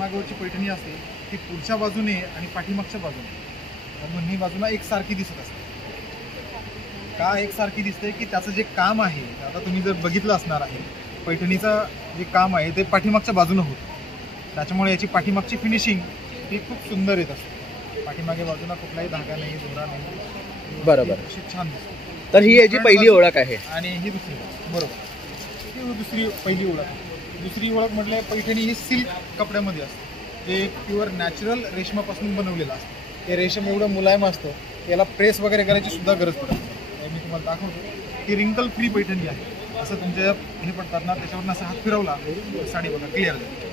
मागावरची पैठणी असते ती पुढच्या बाजूने आणि पाठीमागच्या बाजूने दोन्ही बाजूला एकसारखी दिसत असते. का एकसारखी दिसते की त्याचं जे काम आहे, आता तुम्ही जर बघितलं असणार आहे, पैठणीचं जे काम आहे ते पाठीमागच्या बाजूनं होतं. त्याच्यामुळे याची पाठीमागची फिनिशिंग ही खूप सुंदर येत असते. पाठीमागे बाजूला कुठलाही धागा नाही, दोरा नाही, बरोबर, अशी छान दिसते. तर ही याची पहिली ओळख आहे. आणि ही दुसरी, बरोबर, ही दुसरी पहिली ओळख. दुसरी ओळख म्हटलं पैठणी ही सिल्क कपड्यामध्ये असते, जे प्युअर नॅचरल रेशमापासून बनवलेलं असतं. हे रेशम एवढं मुलायम असतं, याला प्रेस वगैरे करायची सुद्धा गरज पडत नाही. मी तुम्हाला दाखवतो, ही रिंकल फ्री पैठणी आहे. असं तुमच्या हे पडतात ना, त्याच्यावरून असं हात फिरवला साडी बघा क्लिअर झाली.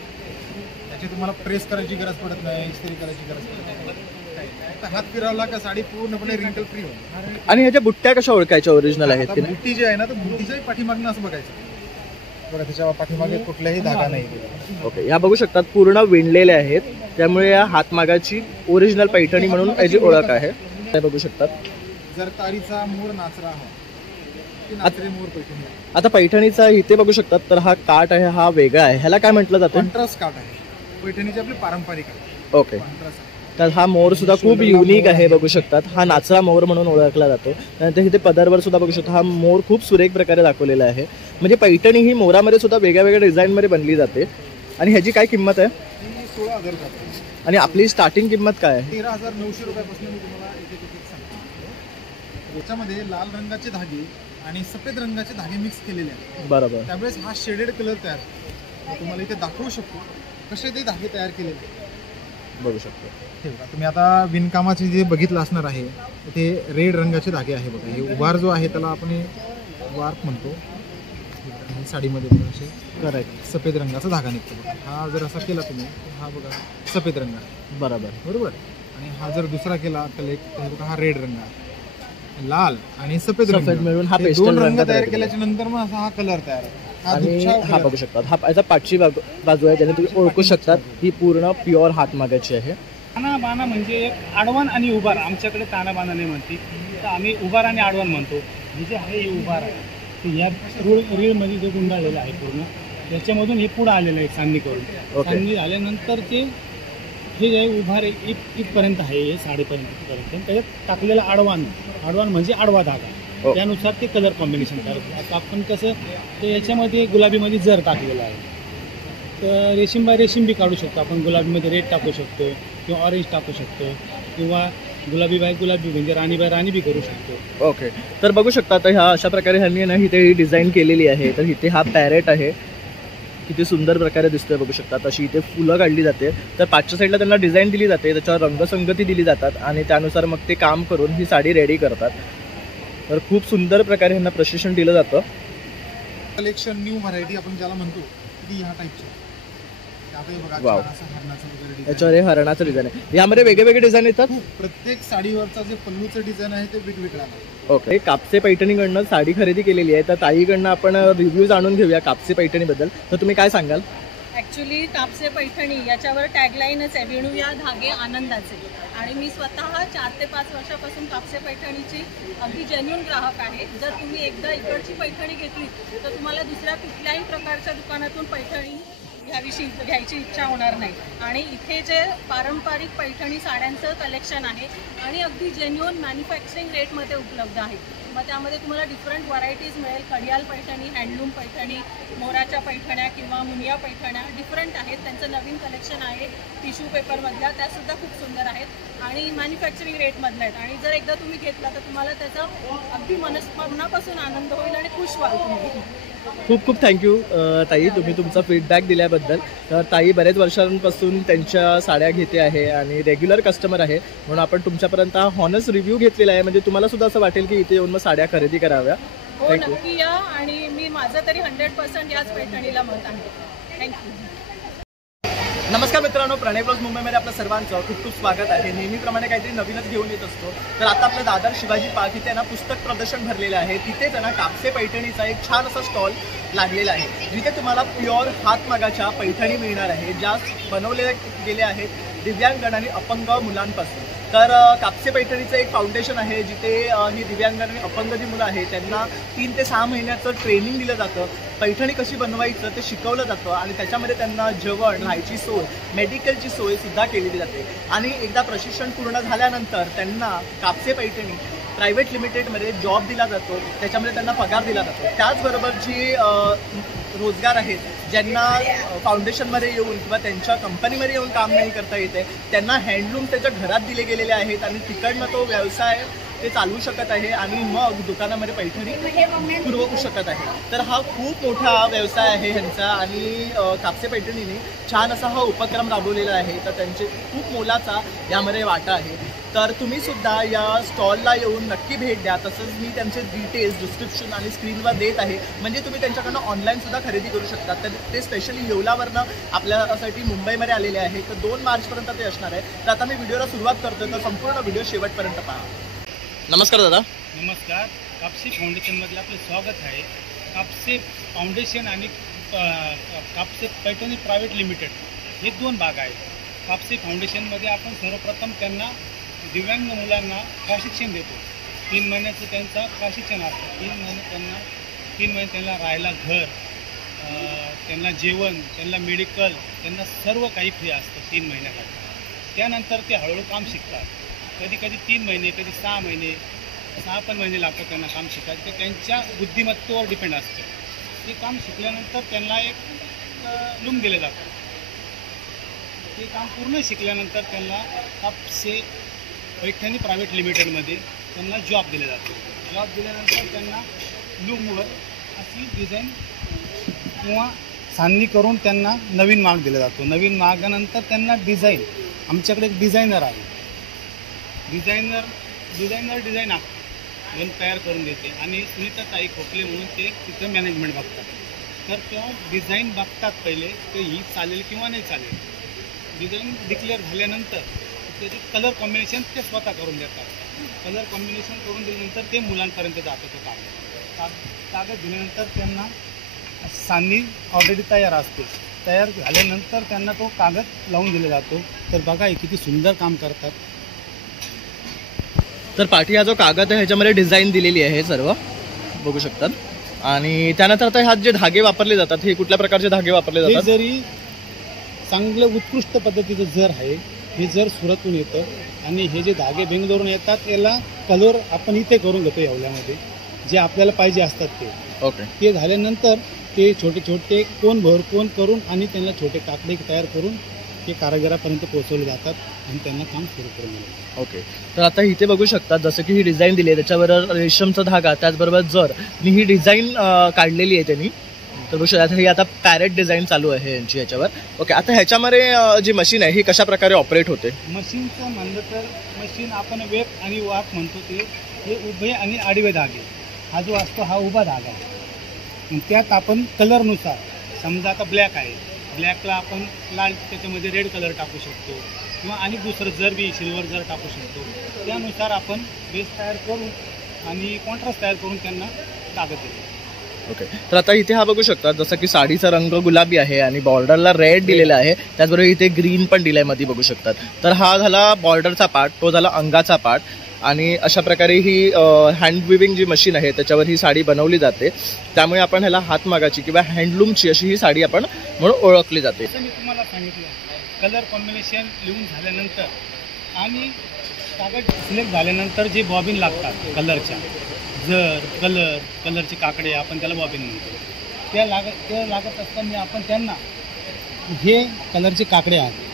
त्याची तुम्हाला प्रेस करायची गरज पडत नाही, इस्त्री करायची गरज पडत नाही. हात फिरवला का साडी पूर्णपणे रिंकल फ्री होईल. आणि ह्याच्या बुट्ट्या कशा ओळखायच्या ओरिजिनल आहेत की नाही? बुट्टी जी आहे ना, तर बुट्टीच्याही पाठीमागनं असं बघायचं बघा, त्याच्या पाठीमागे कुठलाही धागा नाही. ओके, ह्या बघू शकतात पूर्ण विणलेल्या आहेत, त्यामुळे या हातमागाची ओरिजिनल पैठणी म्हणून याची ओळख आहे. ते बघू शकतात. जर तारीचा मोर नाचरा आहे, नाचरे मोर पैठणी. आता पैठणीचा इथे बघू शकतात, तर हा काठ आहे, हा वेगळा आहे. ह्याला काय म्हटलं जातं? कॉन्ट्रास्ट काठ आहे. पैठणीचे आपले पारंपरिक आहे. ओके, तर हा मोर सुद्धा खूप युनिक आहे. बघू शकतात, हा नाचरा मोर म्हणून ओळखला जातो. त्यानंतर इथे पदरवर सुद्धा बघू शकता, हा मोर खूप सुरेख प्रकारे दाखवलेला आहे. म्हणजे पैठणी ही मोरामध्ये सुद्धा वेगळ्या वेगळ्या डिझाईनमध्ये बनली जाते. आणि ह्याची काय किंमत आहे? 16,000 रुपये. आणि आपली स्टार्टिंग किंमत काय आहे? 13,900 रुपयापासून मी तुम्हाला एक सांगतो. याच्यामध्ये लाल रंगाचे धागे आणि सफेद रंगाचे धागे मिक्स केलेले आहेत. बरोबर, त्यावेळेस हा शेडेड कलर तयार. तुम्हाला इथे दाखवू शकतो कसे ते धागे तयार केलेले बघू शकतो. हे बघा, तुम्ही आता विणकामाचे जे बघितलं असणार आहे, ते रेड रंगाचे धागे आहे बघा. हे उभार जो आहे त्याला आपण वार्प म्हणतो. साडीमध्ये बघा असे करेक्ट सफेद रंगाचा धागा निघतो बघा. हा जर असा केला तुम्ही, हा बघा सफेद रंग आहे. बरोबर. आणि हा जर दुसरा केला तर बघा, हा रेड रंग आहे. लाल आणि सफेद रंग मिळून हा दोन रंग तयार केल्याच्या नंतर मग असा हा कलर तयार आहे. आणि हा बघू शकतात, हा याचा पाठची बाजू आहे, ज्याने तुम्ही ओळखू शकतात ही पूर्ण प्युअर हातमागाची आहे. तानाबाना म्हणजे एक आडवण आणि उभार. आमच्याकडे तानाबाना नाही म्हणते, तर आम्ही उभार आणि आडवण म्हणतो. हे जे आहे हे उभार आहे, तर या रीळमध्ये जे गुंडाळलेलं आहे पूर्ण, त्याच्यामधून हे पुढं आलेलं आहे चांदणी करून. चांदणी झाल्यानंतर ते हे जे उभार इथपर्यंत आहे, हे साडेपर्यंत. त्याच्यात टाकलेलं आडवान म्हणजे आडवा धागा, त्यानुसार ते कलर कॉम्बिनेशन करतो. आता आपण कसं ते याच्यामध्ये गुलाबीमध्ये जर टाकलेलं आहे, तर रेशीम बाय रेशीम बी काढू शकतो आपण. गुलाबीमध्ये रेड टाकू शकतो किंवा ऑरेंज टाकू शकतो, किंवा गुलाबी बाय गुलाबी म्हणजे राणी बाय राणी बी करू शकतो. ओके, तर बघू शकता, तर ह्या अशा प्रकारे ह्यांनी ना इथे ही डिझाईन केलेली आहे. तर इथे हा पॅरेट आहे, किती सुंदर प्रकारे दिसतोय बघू शकता. तशी इथे फुलं काढली जाते, तर पाचच्या साईडला त्यांना डिझाईन दिली जाते, त्याच्यावर रंगसंगती दिली जातात आणि त्यानुसार मग ते काम करून ही साडी रेडी करतात. तर खूप सुंदर प्रकारे ह्यांना प्रशिक्षण दिलं जातं. कलेक्शन न्यू व्हरायटी आपण ज्याला म्हणतो ती ह्या टाईपची. वाव, त्याच्यावर हे हरणाचं डिझाईन आहे. यामध्ये वेगळे डिझाईन येतात. प्रत्येक साडीवरचा जे पल्लूचं डिझाईन आहे ते वेगवेगळं आहे. ओके, कापसे पैठणीकडनं साडी खरेदी केलेली आहे, तर ताईकडनं आपण रिव्ह्यू जाणून घेऊया कापसे पैठणीबद्दल. तर तुम्ही काय सांगाल? ॲक्च्युली कापसे पैठणी याच्यावर टॅगलाईनच आहे, विणूया धागे आनंदाचे. आणि मी स्वतः 4 ते 5 वर्षापासून कापसे पैठणीची अगदी जेन्युइन ग्राहक आहे. जर तुम्ही एकदा इकडची पैठणी घेतली तर तुम्हाला दुसऱ्या कुठल्याही प्रकारच्या दुकानातून पैठणी घ्यायची इच्छा होणार नाही. आणि इथे जे पारंपरिक पैठणी साड्यांचं कलेक्शन आहे आणि अगदी जेन्युइन मॅन्युफॅक्चरिंग रेटमध्ये उपलब्ध आहे. मग त्यामध्ये तुम्हाला डिफरंट व्हरायटीज मिळेल. कडियाल पैठणी, हँडलूम पैठणी, मोराच्या पैठण्या किंवा मुनिया पैठण्या डिफरंट आहेत. त्यांचं नवीन कलेक्शन आहे टिश्यू पेपरमधल्या, त्यासुद्धा खूप सुंदर आहेत आणि मॅन्युफॅक्चरिंग रेटमधल्या आहेत. आणि जर एकदा तुम्ही घेतला तर तुम्हाला त्याचा अगदी मनापासून आनंद होईल आणि खुश व्हाल तुम्ही. खूप खूप थँक्यू ताई, तुम्ही तुमचा फीडबॅक दिल्याबद्दल. तर ताई बरेच वर्षांपासून त्यांच्या साड्या घेते आहे आणि रेग्युलर कस्टमर आहे, म्हणून आपण तुमच्यापर्यंत हा हॉनेस्ट रिव्ह्यू घेतलेला आहे. म्हणजे तुम्हाला सुद्धा असं वाटेल की इथे येऊन मग साड्या खरेदी कराव्या. हो, नक्की या. आणि मी माझं तरी 100% याच पैठणीला मत आहे. थँक्यू. नमस्कार मित्रांनो, प्रणय ब्लॉग्स मुंबईमध्ये आपलं सर्वांचं खूप खूप स्वागत आहे. नेहमीप्रमाणे काहीतरी नवीनच घेऊन येत असतो. तर आता आपलं दादर शिवाजी पार्क इथे ना पुस्तक प्रदर्शन भरलेलं आहे. तिथेच ना कापसे पैठणीचा एक छान असा स्टॉल लागलेला आहे, जिथे तुम्हाला प्युअर हातमागाच्या पैठणी मिळणार आहे, ज्या बनवलेल्या गेल्या आहेत दिव्यांगण आणि अपंग मुलांपासून. तर कापसे पैठणीचं एक फाउंडेशन आहे जिथे ही दिव्यांगण आणि अपंग जी मुलं आहेत त्यांना 3 ते 6 महिन्याचं ट्रेनिंग दिलं जातं. पैठणी कशी बनवायचं ते शिकवलं जातं आणि त्याच्यामध्ये त्यांना जेवण, राहायची सोय, मेडिकलची सोय सुद्धा केलेली जाते. आणि एकदा प्रशिक्षण पूर्ण झाल्यानंतर त्यांना कापसे पैठणी प्रायव्हेट लिमिटेडमध्ये जॉब दिला जातो, त्याच्यामध्ये त्यांना पगार दिला जातो. त्याचबरोबर जी रोजगार आहेत ज्यांना फाउंडेशनमध्ये येऊन किंवा त्यांच्या कंपनीमध्ये येऊन काम नाही करता येते त्यांना हँडलूम त्याच्या घरात दिले गेलेले आहेत आणि तिकडनं तो व्यवसाय ते चालवू शकत आहे आणि मग दुकानामध्ये पैठणी पुरवू शकत आहे. तर हा खूप मोठा व्यवसाय आहे ह्यांचा आणि कापसे पैठणीने छान असा हा उपक्रम राबवलेला आहे. तर त्यांचे खूप मोलाचा यामध्ये वाटा आहे. तर तुम्ही सुद्धा या स्टॉलला येऊन नक्की भेट द्या. तसंच मी त्यांचे डिटेल्स डिस्क्रिप्शन आणि स्क्रीनवर देत आहे, म्हणजे तुम्ही त्यांच्याकडनं ऑनलाईन सुद्धा खरेदी करू शकता. तर ते स्पेशली येवलावरनं आपल्यासाठी मुंबईमध्ये आलेले आहे. तर 2 मार्चपर्यंत ते असणार आहे. तर आता मी व्हिडिओला सुरुवात करतो, तर संपूर्ण व्हिडिओ शेवटपर्यंत पहा. नमस्कार दादा. नमस्कार. कापसे फाउंडेशनमध्ये आपलं स्वागत आहे. कापसे फाउंडेशन आणि कापसे पैठणी प्रायव्हेट लिमिटेड हे 2 भाग आहेत. कापसे फाउंडेशनमध्ये आपण सर्वप्रथम त्यांना दिव्यांग मुलांना प्रशिक्षण देतो. 3 महिन्याचं त्यांचं प्रशिक्षण असतं. 3 महिने त्यांना राहायला घर, त्यांना जेवण, त्यांना मेडिकल, त्यांना सर्व काही फ्री असतं 3 महिन्यासाठी. त्यानंतर ते हळूहळू काम शिकतात. कधी 3 महिने, कधी 6 महिने, 6 पण महिने लागतात त्यांना काम शिकायचं. ते त्यांच्या बुद्धिमत्तेवर डिपेंड असतं. ते काम शिकल्यानंतर त्यांना एक लूम दिलं जातं. ते काम पूर्ण शिकल्यानंतर त्यांना कापसे पैठणी प्रायव्हेट लिमिटेडमध्ये त्यांना जॉब दिला जातो. जॉब दिल्यानंतर त्यांना लूमवर अशी डिझाईन किंवा सांधणी करून त्यांना नवीन माग दिला जातो. नवीन मागानंतर त्यांना डिझाईन, आमच्याकडे एक डिझायनर आहे. डिझाईन आपण तयार करून देते आणि सुनीता ताई खोकले म्हणून ते तिथं मॅनेजमेंट बघतात. तर तेव्हा डिझाईन बघतात पहिले ते ही चालेल किंवा नाही चालेल. डिझाईन डिक्लेअर झाल्यानंतर त्याचे कलर कॉम्बिनेशन ते स्वतः करून देतात. कलर कॉम्बिनेशन करून दिल्यानंतर ते मुलांपर्यंत जातं. तो कागद दिल्यानंतर त्यांना सांधणी ऑलरेडी तयार असते. तयार झाल्यानंतर त्यांना तो कागद लावून दिला जातो. तर बघा किती सुंदर काम करतात. तर पाठी हा जो कागद आहे ह्याच्यामध्ये डिझाईन दिलेली आहे सर्व बघू शकतात. आणि त्यानंतर आता ह्यात जे धागे वापरले जातात हे कुठल्या प्रकारचे धागे वापरले हे जातात? जरी चांगलं उत्कृष्ट पद्धतीचं जर आहे, हे जर सुरतून येतं आणि हे जे धागे बेंगलोरून येतात याला कलर आपण इथे करून घेतो येवल्यामध्ये जे आपल्याला पाहिजे असतात ते. ओके. ते झाल्यानंतर ते छोटे छोटे कोन करून आणि त्यांना छोटे काकडे तयार करून ते कारागिरापर्यंत पोहोचवले जातात आणि त्यांना काम सुरू करून मिळतं. ओके. तर आता इथे बघू शकतात जसं की ही डिझाईन दिली आहे त्याच्यावर रेशमचा धागा त्याचबरोबर जर ही डिझाईन काढलेली आहे त्यांनी. तर बघू शकता ही आता पॅरेट डिझाईन चालू आहे यांची ह्याच्यावर. ओके. आता ह्याच्यामध्ये जी मशीन आहे ही कशा प्रकारे ऑपरेट होते? मशीनचं म्हणलं तर मशीन आपण वेप आणि वाक म्हणतो ते हे उभे आणि आडवे धागे. हा जो असतो हा उभा धागा आहे. मग त्यात आपण कलरनुसार समजा आता ब्लॅक आहे, ब्लॅकला आपण लाल त्याच्यामध्ये रेड कलर टाकू शकतो किंवा आणि दुसरं जर बी सिल्वर जर टाकू शकतो. त्यानुसार आपण बेस तयार करून आणि कॉन्ट्रास्ट तयार करून त्यांना कागद देतो. ओके. तर आता इथे हा बघू शकता जसं की साडीचा रंग गुलाबी आहे आणि बॉर्डरला रेड दिलेला आहे, त्याचबरोबर इथे ग्रीन पण दिलाय मध्ये बघू शकतात. तर हा झाला बॉर्डरचा पार्ट, तो झाला अंगाचा पार्ट. आणि अशा प्रकारे ही हँड विविंग जी मशीन आहे त्याच्यावर ही साडी बनवली जाते. त्यामुळे आपण ह्याला हातमागाची किंवा हँडलूमची अशी ही साडी आपण म्हणून ओळखली जाते. जसं मी तुम्हाला सांगितलं कलर कॉम्बिनेशन लिहून झाल्यानंतर आणि कागद सिलेक्ट झाल्यानंतर जे बॉबिन लागतात कलरच्या, जर कलरचे काकडे आपण त्याला बॉबिन म्हणतो, त्या लागत असताना आपण त्यांना हे कलरचे काकडे आहेत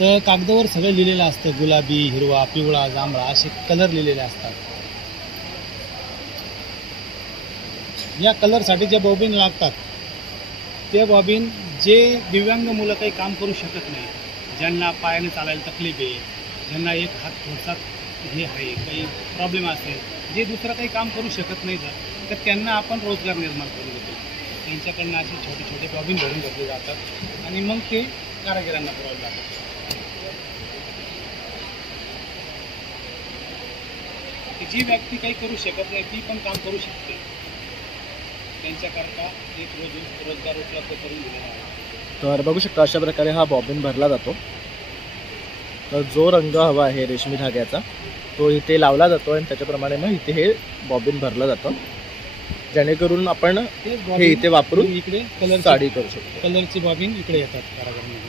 तर कागदावर सगळं लिहिलेलं असतं. गुलाबी, हिरवा, पिवळा, जांभळा असे कलर लिहिलेले असतात. या कलरसाठी जे बॉबिन लागतात ते बॉबिन जे दिव्यांग मुलं काही काम करू शकत नाही, ज्यांना पायाने चालायला तकलीफ आहे, ज्यांना एक हात थोडसा हे आहे, काही प्रॉब्लेम असेल, जे दुसरं काही काम करू शकत नाही तर त्यांना आपण रोजगार निर्माण करून देतो. त्यांच्याकडनं असे छोटे छोटे बॉबिन भरून घेतले जातात आणि मग ते कारागिरांना पुरवले जातात. जी व्यक्ती काही करू शकत नाही ती पण काम करू शकते. त्यांच्याकरता एक रोजगार उपलब्ध करून दिलेला आहे. तर बघू शकता अशा प्रकारे हा बॉबिन भरला जातो. तर जो रंग हवा आहे रेशमी धाग्याचा तो इथे लावला जातो आणि त्याच्याप्रमाणे मग इथे हे बॉबिन भरलं जातं, जेणेकरून आपण हे इथे वापरून इकडे कलर साडी करू शकतो. कलरची बॉबिन इकडे येतात कारागीर.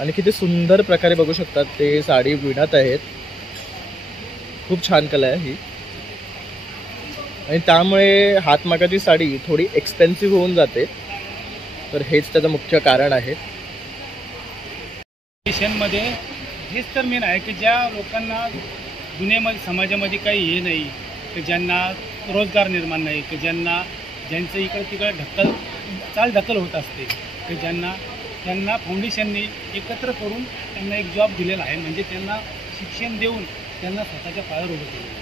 आणि किती सुंदर प्रकारे बघू शकतात ते साडी विणत आहेत. खूप छान कला आहे ही, आणि त्यामुळे हातमागाची साडी थोडी एक्सपेन्सिव्ह होऊन जाते. तर हेच त्याचं मुख्य कारण आहे. मध्ये हेच तर मेन आहे की ज्या लोकांना दुनियेमध्ये समाजामध्ये काही हे नाही, की ज्यांना रोजगार निर्माण नाही, की ज्यांचं इकडे तिकडे चालढकल होत असते, की त्यांना फाउंडेशनने एकत्र करून त्यांना एक जॉब दिलेला आहे, म्हणजे त्यांना शिक्षण देऊन त्यांना स्वतःच्या पायावर उभं केलं.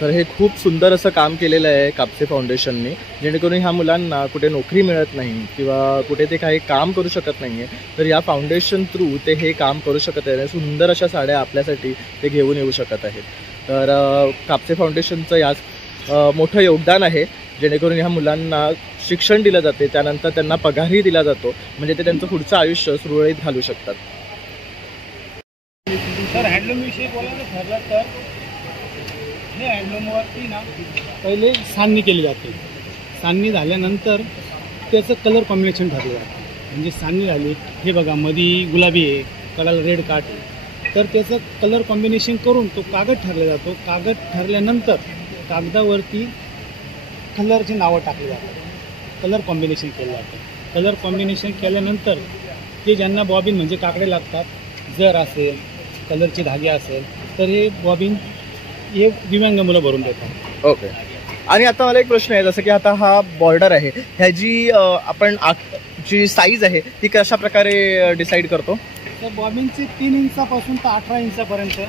तर हे खूप सुंदर असं काम केलेलं आहे कापसे फाउंडेशनने, जेणेकरून ह्या मुलांना कुठे नोकरी मिळत नाही किंवा कुठे ते काही काम करू शकत नाही आहे, तर या फाउंडेशन थ्रू ते हे काम करू शकत आहे. सुंदर अशा साड्या आपल्यासाठी ते घेऊन येऊ शकत आहेत. तर कापसे फाउंडेशनचं यात मोठं योगदान आहे, जेणेकरून ह्या मुलांना शिक्षण दिलं जाते, त्यानंतर त्यांना पगारही दिला जातो, म्हणजे ते त्यांचं पुढचं आयुष्य सुरळीत घालू शकतात. तर हँडलूमविषयी बोलायला ठरलं तर हे हँडलूमवरती ना पहिले साननी केली जाते. साननी झाल्यानंतर त्याचं कलर कॉम्बिनेशन ठरलं जातं. म्हणजे साननी झाली, हे बघा मधी गुलाबी आहे, कडाला रेड काट, तर त्याचं कलर कॉम्बिनेशन करून तो कागद ठरला जातो. कागद ठरल्यानंतर कागदावरती कलरची नावं टाकली जातात, कलर कॉम्बिनेशन केलं जातं. कलर कॉम्बिनेशन केल्यानंतर ते ज्यांना बॉबिन म्हणजे काकडे लागतात, जर असेल कलरचे धागे असेल तर हे बॉबिन हे दिव्यांग मुलं भरून देतात. ओके. आणि आता मला एक प्रश्न आहे, जसं की आता हा बॉर्डर आहे, ह्याची आपण जी साईज आहे ती कशा प्रकारे डिसाईड करतो? तर बॉबिनचे 3 इंचापासून तर 18 इंचापर्यंत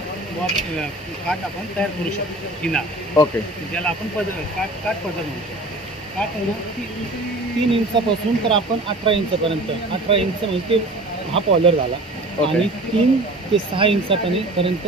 काठ आपण तयार करू शकतो. किनार ओके, ज्याला आपण काठ पदर म्हणतो. काठ 3 इंचापासून तर आपण 18 इंचापर्यंत, 18 इंच म्हणजे हा पॉलर झाला. आणि 3 ते 6 इंचापर्यंत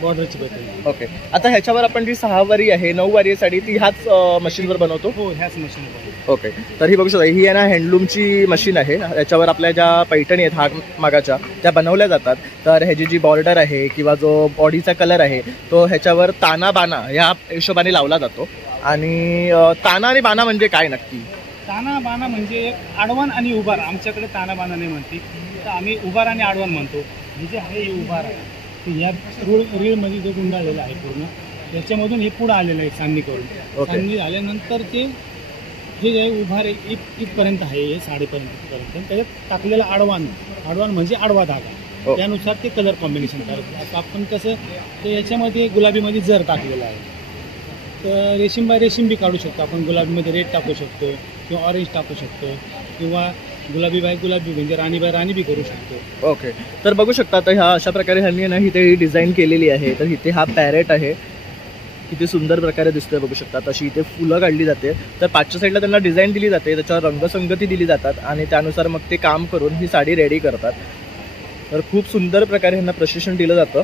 बॉर्डरची पैठणी. ओके. आता ह्याच्यावर आपण जी 6 वारी आहे 9 वारी साडी ती ह्याच मशीनवर बनवतो? हो, ह्याच मशीनवर. ओके. तर ही बघू शकता, ही आहे ना हँडलूमची मशीन आहे. याच्यावर आपल्या ज्या पैठणी आहेत हात मागाच्या त्या बनवल्या जातात. तर ह्याची जी बॉर्डर आहे किंवा जो बॉडीचा कलर आहे तो ह्याच्यावर ताना बाना ह्या हिशोबाने लावला जातो. आणि ताना आणि बाना म्हणजे काय नक्की? ताना बाना म्हणजे एक आडवण आणि उभार. आमच्याकडे ताना बाना नाही म्हणते, तर आम्ही उभार आणि आडवण म्हणतो. म्हणजे हे उभार आहे, तर या रीळमध्ये जो गुंडाळलेला आहे पूर्ण, त्याच्यामधून हे पुढं आलेलं आहे साननी करून. साननी झाल्यानंतर ते हे जे उभार इथपर्यंत आहे, हे साडेपर्यंत त्याच्यात टाकलेला आडवान म्हणजे आडवा धागा, त्यानुसार ते कलर कॉम्बिनेशन करतो. आता आपण कसं ते याच्यामध्ये गुलाबीमध्ये जर टाकलेला आहे, तर रेशीम बाय रेशीम बी काढू शकतो आपण. गुलाबीमध्ये रेड टाकू शकतो किंवा ऑरेंज टाकू शकतो, किंवा गुलाबी बाय गुलाबी म्हणजे राणी बाय राणी बी करू शकतो. ओके. तर बघू शकता आता ह्या अशा प्रकारे ह्यांनी ना इथे डिझाईन केलेली आहे. तर इथे हा पॅरेट आहे, किती सुंदर प्रकारे दिसतोय बघू शकता. तशी इथे फुलं काढली जाते. तर पाचच्या साईडला त्यांना डिझाईन दिली जाते, त्याच्यावर रंगसंगती दिली जातात आणि त्यानुसार मग ते काम करून ही साडी रेडी करतात. तर खूप सुंदर प्रकारे ह्यांना प्रशिक्षण दिलं जातं.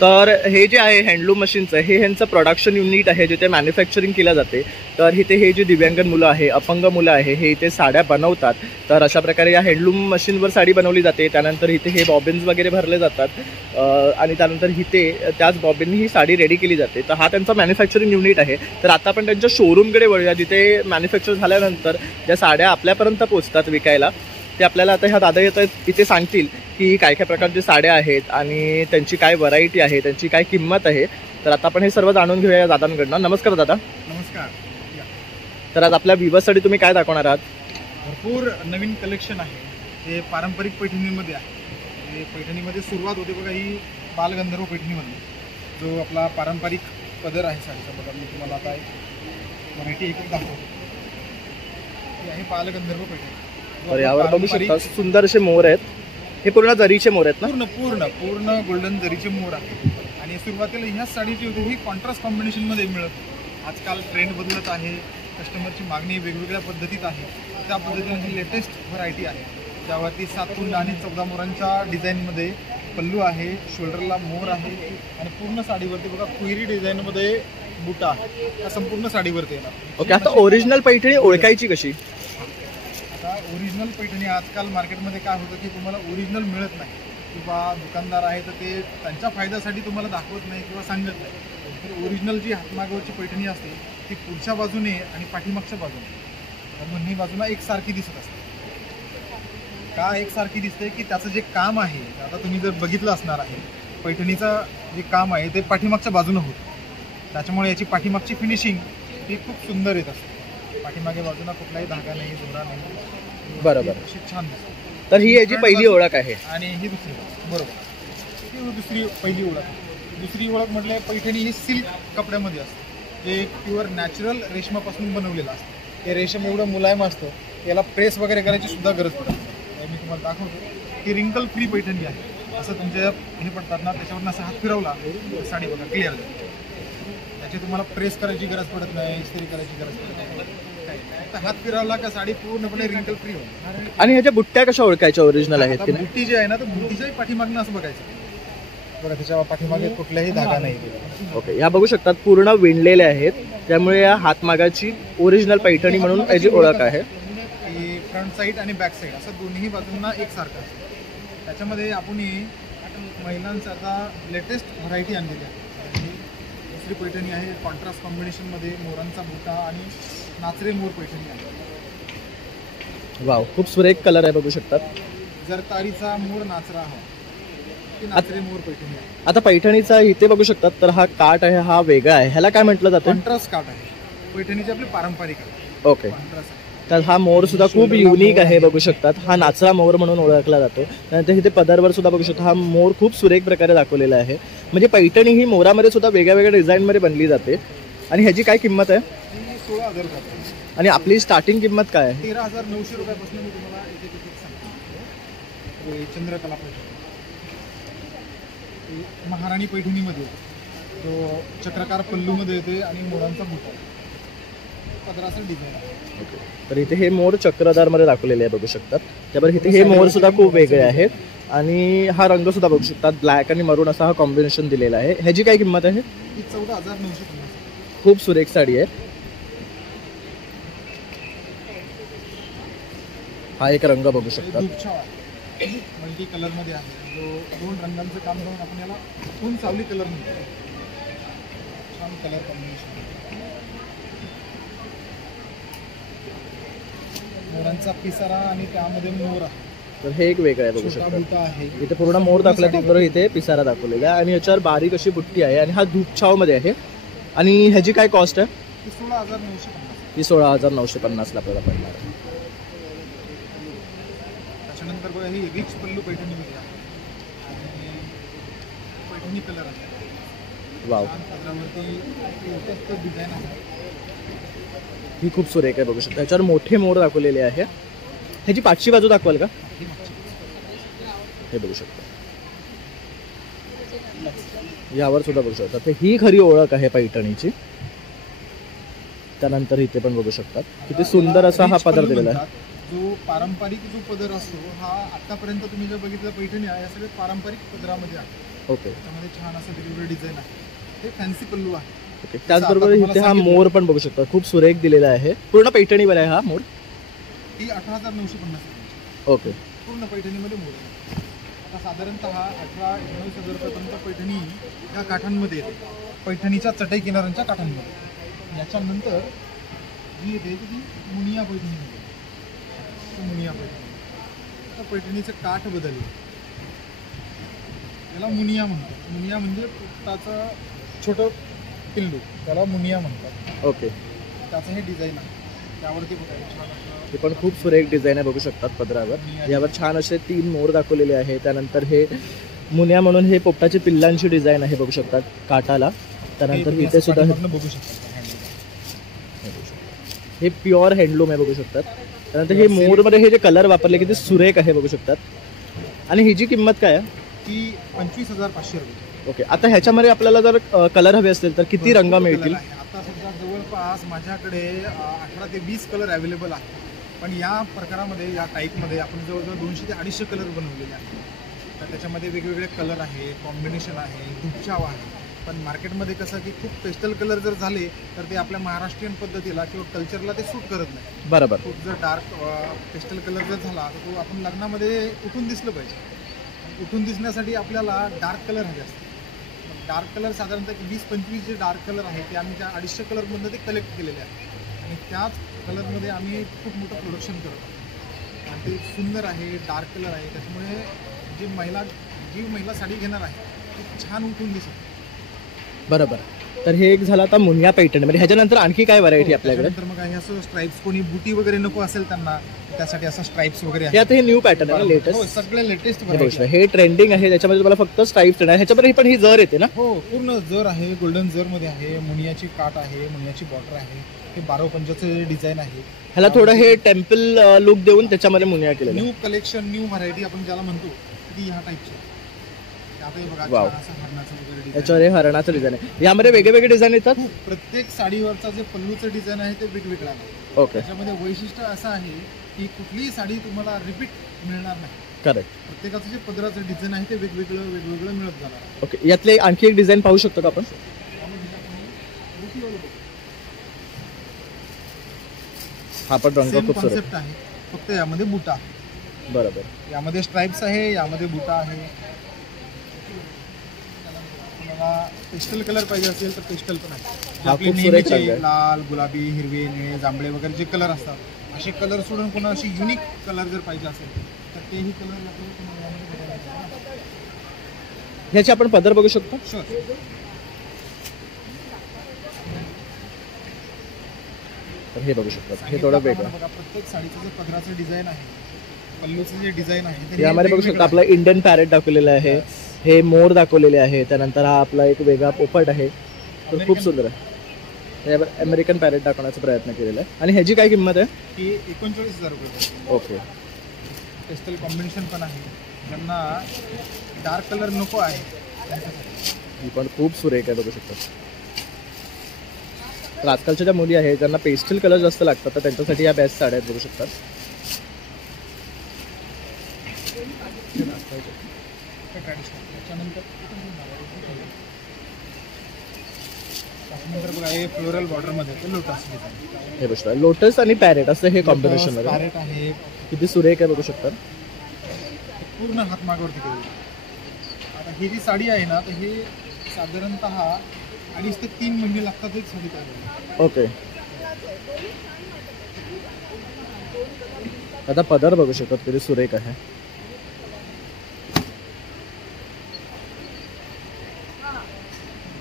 तर हे जे आहे हँडलूम मशीनचं हे ह्यांचं प्रोडक्शन युनिट आहे, जिथे मॅन्युफॅक्चरिंग केलं जाते. तर इथे हे जे दिव्यांग मुलं आहे, अपंग मुलं आहे, हे इथे साड्या बनवतात. तर अशा प्रकारे या हँडलूम मशीनवर साडी बनवली जाते. त्यानंतर इथे हे बॉबिन्स वगैरे भरले जातात आणि त्यानंतर इथे त्याच बॉबिननी ही साडी रेडी केली जाते. तर हा त्यांचा मॅन्युफॅक्चरिंग युनिट आहे. तर आता आपण त्यांच्या शोरूमकडे वळूया, जिथे मॅन्युफॅक्चर झाल्यानंतर ज्या साड्या आपल्यापर्यंत पोचतात विकायला, ते आपल्याला आता ह्या दादा येतात इथे सांगतील की काय काय प्रकारच्या साड्या आहेत आणि त्यांची काय व्हरायटी आहे, त्यांची काय किंमत आहे. तर आता आपण हे सर्व जाणून घेऊया दादांकडनं. नमस्कार दादा. नमस्कार. तर आज आपल्या विवासाठी तुम्ही काय दाखवणार आहात? भरपूर नवीन कलेक्शन आहे, ते पारंपरिक पैठणीमध्ये आहे. हे पैठणीमध्ये सुरुवात होते बघा, ही बालगंधर्व पैठणीमध्ये जो आपला पारंपरिक पदर आहे साडीचा. बघा मी तुम्हाला आता एक व्हरायटी एक दाखवतो. ही आहे बालगंधर्व पैठणी. तर यावर बघू शकता सुंदर असे मोर आहेत. हे पूर्ण जरीचे मोर आहेत ना? पूर्ण गोल्डन जरीचे मोर आहे. आणि सुरुवातीला ह्याच साडीची होती, ही कॉन्ट्रास्ट कॉम्बिनेशनमध्ये मिळत. आजकाल ट्रेंड बदलत आहे, कस्टमरची मागणी वेगवेगळ्या पद्धतीत आहे. त्या पद्धतीने ही लेटेस्ट व्हरायटी आहे, ज्यावरती 7 कुंड आणि 14 मोरांच्या डिझाईनमध्ये पल्लू आहे, शोल्डरला मोर आहे आणि पूर्ण साडीवरती बघा क्वेरी डिझाईनमध्ये बुटा आहे. या संपूर्ण साडीवरती येणार. ओके. आता ओरिजिनल पैठणी ओळखायची कशी? आता ओरिजिनल पैठणी आजकाल मार्केटमध्ये काय होतं की तुम्हाला ओरिजिनल मिळत नाही किंवा दुकानदार आहे तर ते त्यांच्या फायद्यासाठी तुम्हाला दाखवत नाही किंवा सांगत नाही. तर ओरिजिनल जी हातमागावरची पैठणी असते ती पुढच्या बाजूने आणि पाठीमागच्या बाजूने दोन्ही बाजूला एकसारखी दिसत असते. का एकसारखी दिसते की त्याचं जे काम आहे आता तुम्ही जर बघितलं असणार आहे पैठणीचं जे काम आहे ते पाठीमागच्या बाजूनं होतं. त्याच्यामुळे याची पाठीमागची फिनिशिंग ही खूप सुंदर येत असते. पाठीमागे बाजूला कुठलाही धागा नाही, दोरा नाही, बरोबर. अशी छान दिसते. तर ही याची पहिली ओळख आहे. आणि ही दुसरी बरोबर ही दुसरी पहिली ओळख. दुसरी ओळख म्हटलं पैठणी ही सिल्क कपड्यामध्ये असते जे प्युअर नॅचरल रेशमापासून बनवलेलं असतं. हे रेशम एवढं मुलायम असतं याला प्रेस वगैरे करायची सुद्धा गरज पडत नाही. मी तुम्हाला दाखवतो ही रिंकल फ्री पैठणी आहे. असं तुमच्या हे पडतात ना त्याच्यावरून असं हात फिरवला साडी बघा क्लिअर झाली. त्याची तुम्हाला प्रेस करायची गरज पडत नाही, इस्त्री करायची गरज पडत नाही, फक्त हात फिरवला का साडी पूर्णपणे रिंकल फ्री होईल. आणि ह्याच्या बुट्ट्या कशा ओळखायच्या ओरिजिनल आहेत की नाही? बुट्टी जी आहे ना तर बुट्टीच्याही पाठीमागनं असं बघायचं बघा त्याच्या पाठीमागे कुठलाही धागा नाही. ओके, ह्या बघू शकतात पूर्ण विणलेल्या आहेत त्यामुळे या हातमागाची ओरिजिनल पैठणी म्हणून याची ओळख आहे. की फ्रंट साईड आणि बॅक साईड असं दोन्ही बाजूंना एकसारखं असतं. त्याच्यामध्ये आपण महिलांचं आता लेटेस्ट व्हरायटी आणलेली आहे. दुसरी पैठणी आहे कॉन्ट्रास्ट कॉम्बिनेशनमध्ये मोरांचा बुटा आणि नाचरे मोर पैठणी आहे. वाव, खूप सुरेख कलर आहे बघू शकतात. जर तारीचा मोर नाचरा आहे ती नाचरे मोर पैठणी आहे. आता पैठणीचा इथे बघू शकतात तर हा काठ आहे हा वेगळा आहे, ह्याला काय म्हटलं जातं? कॉन्ट्रास्ट काठ आहे. पैठणीचे आपले पारंपरिक आहे ओके. कॉन्ट्रास्ट आहे. तर हा मोर सुद्धा खूप युनिक आहे बघू शकतात. हा नाचरा मोर म्हणून ओळखला जातो. त्यानंतर इथे पदरवर सुद्धा बघू शकता हा मोर खूप सुरेख प्रकारे दाखवलेला आहे. म्हणजे पैठणी ही मोरामध्ये सुद्धा वेगळ्या वेगळ्या डिझाईनमध्ये बनली जाते. आणि ह्याची काय किंमत आहे? ती 16,000 रुपये. आणि आपली स्टार्टिंग किंमत काय आहे? 13,900 रुपयापासून मी तुम्हाला एक एक एक सांगतो. हे चंद्रकला पैठणी महाराणी पैठणीमध्ये तो चक्रकार पल्लूमध्ये येते आणि मोरांचा बुटा पदराचं डिझाईन आहे. तर इथे हे मोर चक्रधारमध्ये दाखवलेले आहे बघू शकतात. त्यावर इथे हे मोर सुद्धा खूप वेगळे आहेत. आणि हा रंग सुद्धा बघू शकतात ब्लॅक आणि मरून असा हा कॉम्बिनेशन दिलेला आहे. ह्याची काय किंमत आहे? ही 14,950. खूप सुरेख साडी आहे. हा एक रंग बघू शकतात. मल्टी कलर मध्ये आहे जो दोन रंगांचं काम करून आपण याला ऊन सावली कलर म्हणतो. छान कलर कॉम्बिनेशन. मोरांचा पिसारा आणि त्यामध्ये मोर आहे. तर हे एक वेगळं आहे बघू छोटा शकता. बुटा आहे. इथे पूर्ण मोर दाखवला त्याचबरोबर इथे पिसारा दाखवलेला आहे आणि याच्यावर बारीक अशी बुट्टी आहे आणि हा धूपछाव मध्ये आहे. आणि ह्याची काय कॉस्ट आहे? ही 16,950. ही 16,950ला आपल्याला पडणार आहे. त्याच्यानंतर बघा ही रिच पल्लू पैठणीमध्ये आहे आणि पैठणी कलर आहे. वाव, छान पदरावरती लोटसचं डिझाईन आहे. ही खूप सुरेख आहे बघू शकता. ह्याच्यावर मोठे मोर दाखवलेले आहे. ह्याची पाठची बाजू दाखवाल का? ही मागची. हे बघू शकता. यावर सुद्धा बघू शकता. तर ही खरी ओळख आहे पैठणीची. त्यानंतर इथे पण बघू शकतात किती सुंदर असा हा पदर दिलेला आहे. जो पारंपरिक जो पदर असतो हा आतापर्यंत तुम्ही जर बघितलं पैठणी आहे या सगळ्या पारंपरिक पदरामध्ये आहे. ओके त्यामध्ये छान असं वेगवेगळे डिझाईन आहे. हे फॅन्सी पल्लू आहे. ओके. त्याचबरोबर इथे हा मोर पण बघू शकता खूप सुरेख दिलेला आहे. पूर्ण पैठणीवर आहे हा मोर. ती 18,950. ओके. पूर्ण पैठणीमध्ये मोर आहे. आता साधारणतः 18-19,000 रुपयापर्यंत पैठणी या काठांमध्ये येते. पैठणीच्या चटई किनाऱ्यांच्या काठांमध्ये. याच्यानंतर जी येते ती मुनिया पैठणी. मुनिया पैठणी तर पैठणीचं काठ बदलले त्याला मुनिया म्हणतात. मुनिया म्हणजे पोपटाचं छोटं पिल्लू त्याला मुनिया म्हणतात. ओके. त्याचं हे डिझाईन आहे. त्यावरती छान असं हे पण खूप सुरेख डिझाईन आहे बघू शकतात पदरावर. यावर छान असे 3 मोर दाखवलेले आहे. त्यानंतर हे मुनिया म्हणून हे पोपटाची पिल्लांची डिझाईन आहे बघू शकतात काठाला. त्यानंतर इथे सुद्धा बघू शकतात. हे प्युअर हँडलूम आहे बघू शकतात. त्यानंतर हे मोरमध्ये हे जे कलर वापरले किती सुरेख आहे बघू शकतात. आणि ही जी किंमत काय आहे? ती 25,500 रुपये. ओके. आता ह्याच्यामध्ये आपल्याला जर कलर हवे असतील तर किती रंग मिळतील? आता सध्या जवळपास माझ्याकडे 18 ते 20 कलर अवेलेबल आहेत. पण या प्रकारामध्ये या टाईपमध्ये आपण जवळजवळ 200 ते 250 कलर बनवलेले आहेत. तर त्याच्यामध्ये वेगवेगळे कलर आहे, कॉम्बिनेशन आहे, धुपछाव आहे. पण मार्केटमध्ये कसं की खूप पेस्टल कलर जर झाले तर ते आपल्या महाराष्ट्रीयन पद्धतीला किंवा कल्चरला ते सूट करत नाही. बरोबर. खूप जर डार्क पेस्टल कलर जर झाला तर तो आपण लग्नामध्ये उठून दिसलं पाहिजे. उठून दिसण्यासाठी आपल्याला डार्क कलर हवे असतात. डार्क कलर साधारणतः 20-25 जे डार्क कलर आहे ते आम्ही त्या 250 कलरमधनं ते कलेक्ट केलेले आहे आणि त्याच कलरमध्ये आम्ही खूप मोठं प्रोडक्शन करतो आणि ते सुंदर आहे, डार्क कलर आहे. त्याच्यामुळे जी महिला साडी घेणार आहे ती छान उठून दिसत. बरोबर. तर हे एक झालं आता मुनिया पैठणी. म्हणजे ह्याच्यानंतर आणखी काय व्हरायटी आपल्याकडे? तर मग हे असं स्ट्राइप्स, कोणी बुटी वगैरे नको असेल त्यांना त्यासाठी असं स्ट्राइप्स वगैरे हे आहे. आता हे न्यू पॅटर्न आहे हो, लेटेस्ट. सगळे लेटेस्ट हे बघू शकता, हे ट्रेंडिंग आहे. त्याच्यामध्ये तुम्हाला फक्त स्ट्राईप्स येणार. ह्याच्यामध्ये पण ही जर येते ना? हो, पूर्ण जर आहे, गोल्डन जर मध्ये आहे, मुनियाची काठ आहे, मुनियाची बॉर्डर आहे. हे 12-5चं डिझाईन आहे. ह्याला थोडं हे टेम्पल लुक देऊन त्याच्यामध्ये मुनिया केलेलं न्यू कलेक्शन, न्यू व्हरायटी आपण ज्याला म्हणतो ती ह्या टाईपची. आता हे बघा वाव. छान असं हरणाचं वगैरे design. त्याच्यावर हे हरणाचं डिझाईन आहे. यामध्ये वेगळे वेगळे डिझाईन येतात. खूप प्रत्येक साडीवरचा जे पल्लूचं डिझाईन आहे ते वेगवेगळं आहे. ओके, त्याच्यामध्ये वैशिष्ट्य असं आहे की कुठलीही साडी तुम्हाला रिपीट मिळणार नाही. करेक्ट. प्रत्येकाचं जे पदराचं डिझाईन आहे ते वेगवेगळं मिळत जाणार आहे. ओके, यातले आणखी एक डिझाईन पाहू शकतो का आपण? हा पण रंग सेम खूप सुरेख. कॉन्सेप्ट आहे, फक्त यामध्ये बुटा आहे. बरोबर. यामध्ये स्ट्राइप्स आहे, यामध्ये बुटा आहे. तुम्हाला पेस्टल कलर पाहिजे असेल तर पेस्टल पण आहे. हा, आपले खूप सुरेख नेहमीचे रंग आहे. लाल, गुलाबी, हिरवे, निळे, जांभळे वगैरे जे कलर असतात असे कलर सोडून पुन्हा अशी युनिक कलर जर पाहिजे असेल तर तेही कलर आपल्याला तुम्हाला यामध्ये बघायला मिळतील. ह्याचे आपण पदर बघू शकतो. Sure. तर हे बघू शकतो. हे थोडं वेगळं. बघा, प्रत्येक साडीचं जे पदराचं डिझाईन आहे, पल्लूचं जे डिझाईन आहे ते यामध्ये बघू शकता वेगवेगळं आपला इंडियन पॅरेट दाखवलेलं आहे. हे मोर दाखवलेले आहे. त्यानंतर हा आपला एक वेगळा पोपट आहे. तर खूप सुंदर आहे. यावर अमेरिकन पॅरेट दाखवण्याचा प्रयत्न केलेला आहे. आणि ह्याची काय किंमत आहे? की 39,000 रुपये. ओके. पेस्टल कॉम्बिनेशन पण आहे. ज्यांना डार्क कलर नको आहे त्यांच्यासाठी. ही पण खूप सुरेख आहे, बघू शकता. तर आजकालच्या ज्या मुली आहेत ज्यांना पेस्टल कलर जास्त लागतात तर त्यांच्यासाठी या बेस्ट साड्या आहेत, बघू शकतात. त्याच्यानंतर बघा हे फ्लोरल बॉर्डर मध्ये येतं लोटस डिझाईन. हे बघू शकता, लोटस आणि पॅरेट असं हे कॉम्बिनेशन मध्ये पॅरेट आहे. किती सुरेख आहे, बघू शकतात. पूर्ण हातमागावरती केली. आता ही जी साडी आहे ना तर हे साधारणतः 2.5 ते 3 महिने लागतात एक साडी तयार व्हायला. ओके. आता पदर बघू शकतात किती सुरेख आहे.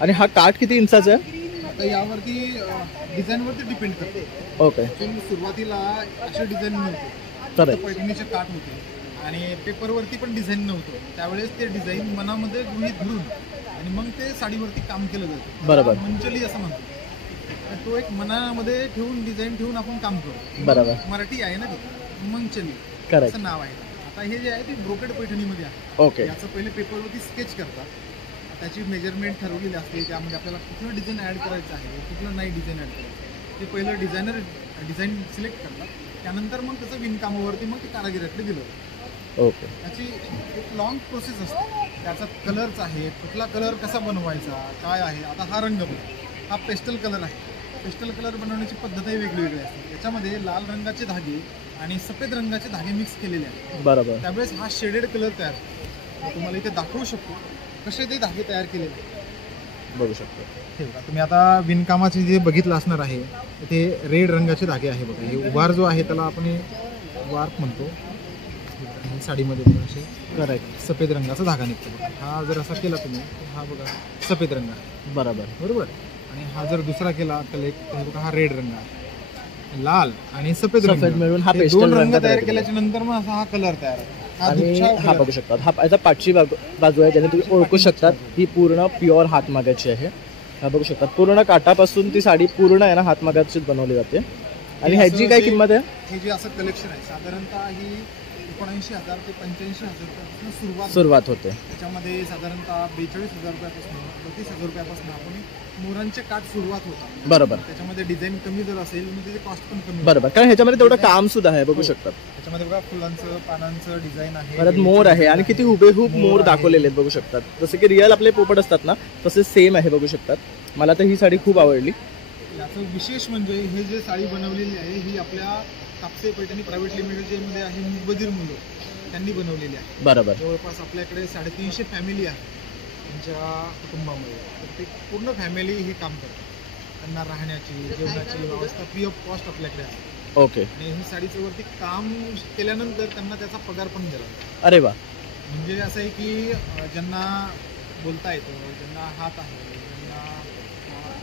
आणि हा काठ किती इंचाचा आहे? आता यावरती डिझाईनवरती डिपेंड करते. ओके, सुरुवातीला असे डिझाईन नव्हते, करेक्ट. पैठणीचे काठ होते आणि पेपरवरती पण डिझाईन नव्हतं. त्यावेळेस ते डिझाईन मनामध्ये गृहीत धरून आणि मग ते साडीवरती काम केलं जातं. बरोबर. मंचली असं म्हणतो. तर तो एक मनामध्ये ठेवून डिझाईन ठेवून आपण काम करतो. बरोबर. मराठी आहे ना ती मंचली करेक्ट. असं नाव आहे. आता हे जे आहे ते ब्रोकेड पैठणीमध्ये आहे. ओके. याचं पहिले पेपरवरती स्केच करतात. त्याची मेजरमेंट ठरवलेली असते. त्यामध्ये आपल्याला कुठलं डिझाईन ॲड करायचं आहे, कुठलं नाही डिझाईन ॲड करायचं ते पहिलं डिझाईन सिलेक्ट करतात. त्यानंतर मग त्याचं विणकामावरती मग ते कारागिराकडे दिलं जातं. ओके. त्याची एक लॉंग प्रोसेस असते. त्याचा कलर्स आहे, कुठला कलर कसा बनवायचा काय आहे. आता हा रंग हा पेस्टल कलर आहे. पेस्टल कलर बनवण्याची पद्धतही वेगळी असते. त्याच्यामध्ये लाल रंगाचे धागे आणि सफेद रंगाचे धागे मिक्स केलेले आहेत. बरोबर. त्यावेळेस हा शेडेड कलर तयार होतो. तुम्हाला इथे दाखवू शकतो कसे ते धागे तयार केलेले आहेत. बघू शकतो. हे बघा, तुम्ही आता विणकामाचे जे बघितलं असणार आहे ते रेड रंगाचे धागे आहे. बघा, हे उभार जो आहे त्याला आपण वार्प म्हणतो. साडीमध्ये बघा असे करेक्ट. सफेद रंगाचा धागा निघतो. बघा, हा जर असा केला तुम्ही हा बघा सफेद रंग आहे. बरोबर. बरोबर. आणि हा जर दुसरा केला कलेक्ट तर बघा हा रेड रंग आहे. लाल आणि सफेद मिळून हा हे पेस्टल दोन रंग रंग तयार केल्याच्या नंतर मग असा हा कलर तयार आहे. हा आणि दुसरा हा color बघू शकतात, हा याचा पाठची बाजू आहे ज्याने तुम्ही ओळखू शकतात ही पूर्ण प्युअर हातमागाची आहे. हा बघू शकतात पूर्ण काठापासून ती साडी पूर्ण आहे ना हातमागाचीच बनवली जाते. आणि ह्याची काय किंमत आहे? हे जे असं कलेक्शन आहे साधारणतः ही 79,000 ते 85,000 रुपयापासून सुरुवात होते. त्याच्यामध्ये साधारणतः 42,000 रुपयापासून 32,000 रुपयापासून आपण मोरांचे काठ सुरुवात होतात. बरोबर त्याच्यामध्ये डिझाईन कमी जर असेल मग त्याची कॉस्ट पण कमी होते. बरोबर, कारण ह्याच्यामध्ये तेवढं काम सुद्धा आहे बघू शकतात. त्याच्यामध्ये बघा फुलांचं पानांचं डिझाईन आहे, परत मोर आहे आणि किती हुबेहूब मोर दाखवलेले आहेत बघू शकतात. जसं की रिअल आपले पोपट असतात ना तसे सेम आहे बघू शकतात. मला तर ही साडी खूप आवडली. याचं विशेष म्हणजे हे जे साडी बनवलेली आहे ही आपल्या कापसे पैठणी प्रायव्हेट लिमिटेड मध्ये आहे मुबधीर मुलं त्यांनी बनवलेली आहे. बरोबर जवळपास आपल्याकडे 350 फॅमिली आहे त्यांच्या कुटुंबामध्ये. तर ते पूर्ण फॅमिली हे काम करतात. त्यांना राहण्याची जेवणाची व्यवस्था फ्री ऑफ कॉस्ट आपल्याकडे आहे. ओके. आणि ही साडीचं वरती काम केल्यानंतर त्यांना त्याचा पगार पण दिला जातो. अरे वा. म्हणजे असं आहे की ज्यांना बोलता येतं, ज्यांना हात आहे, ज्यांना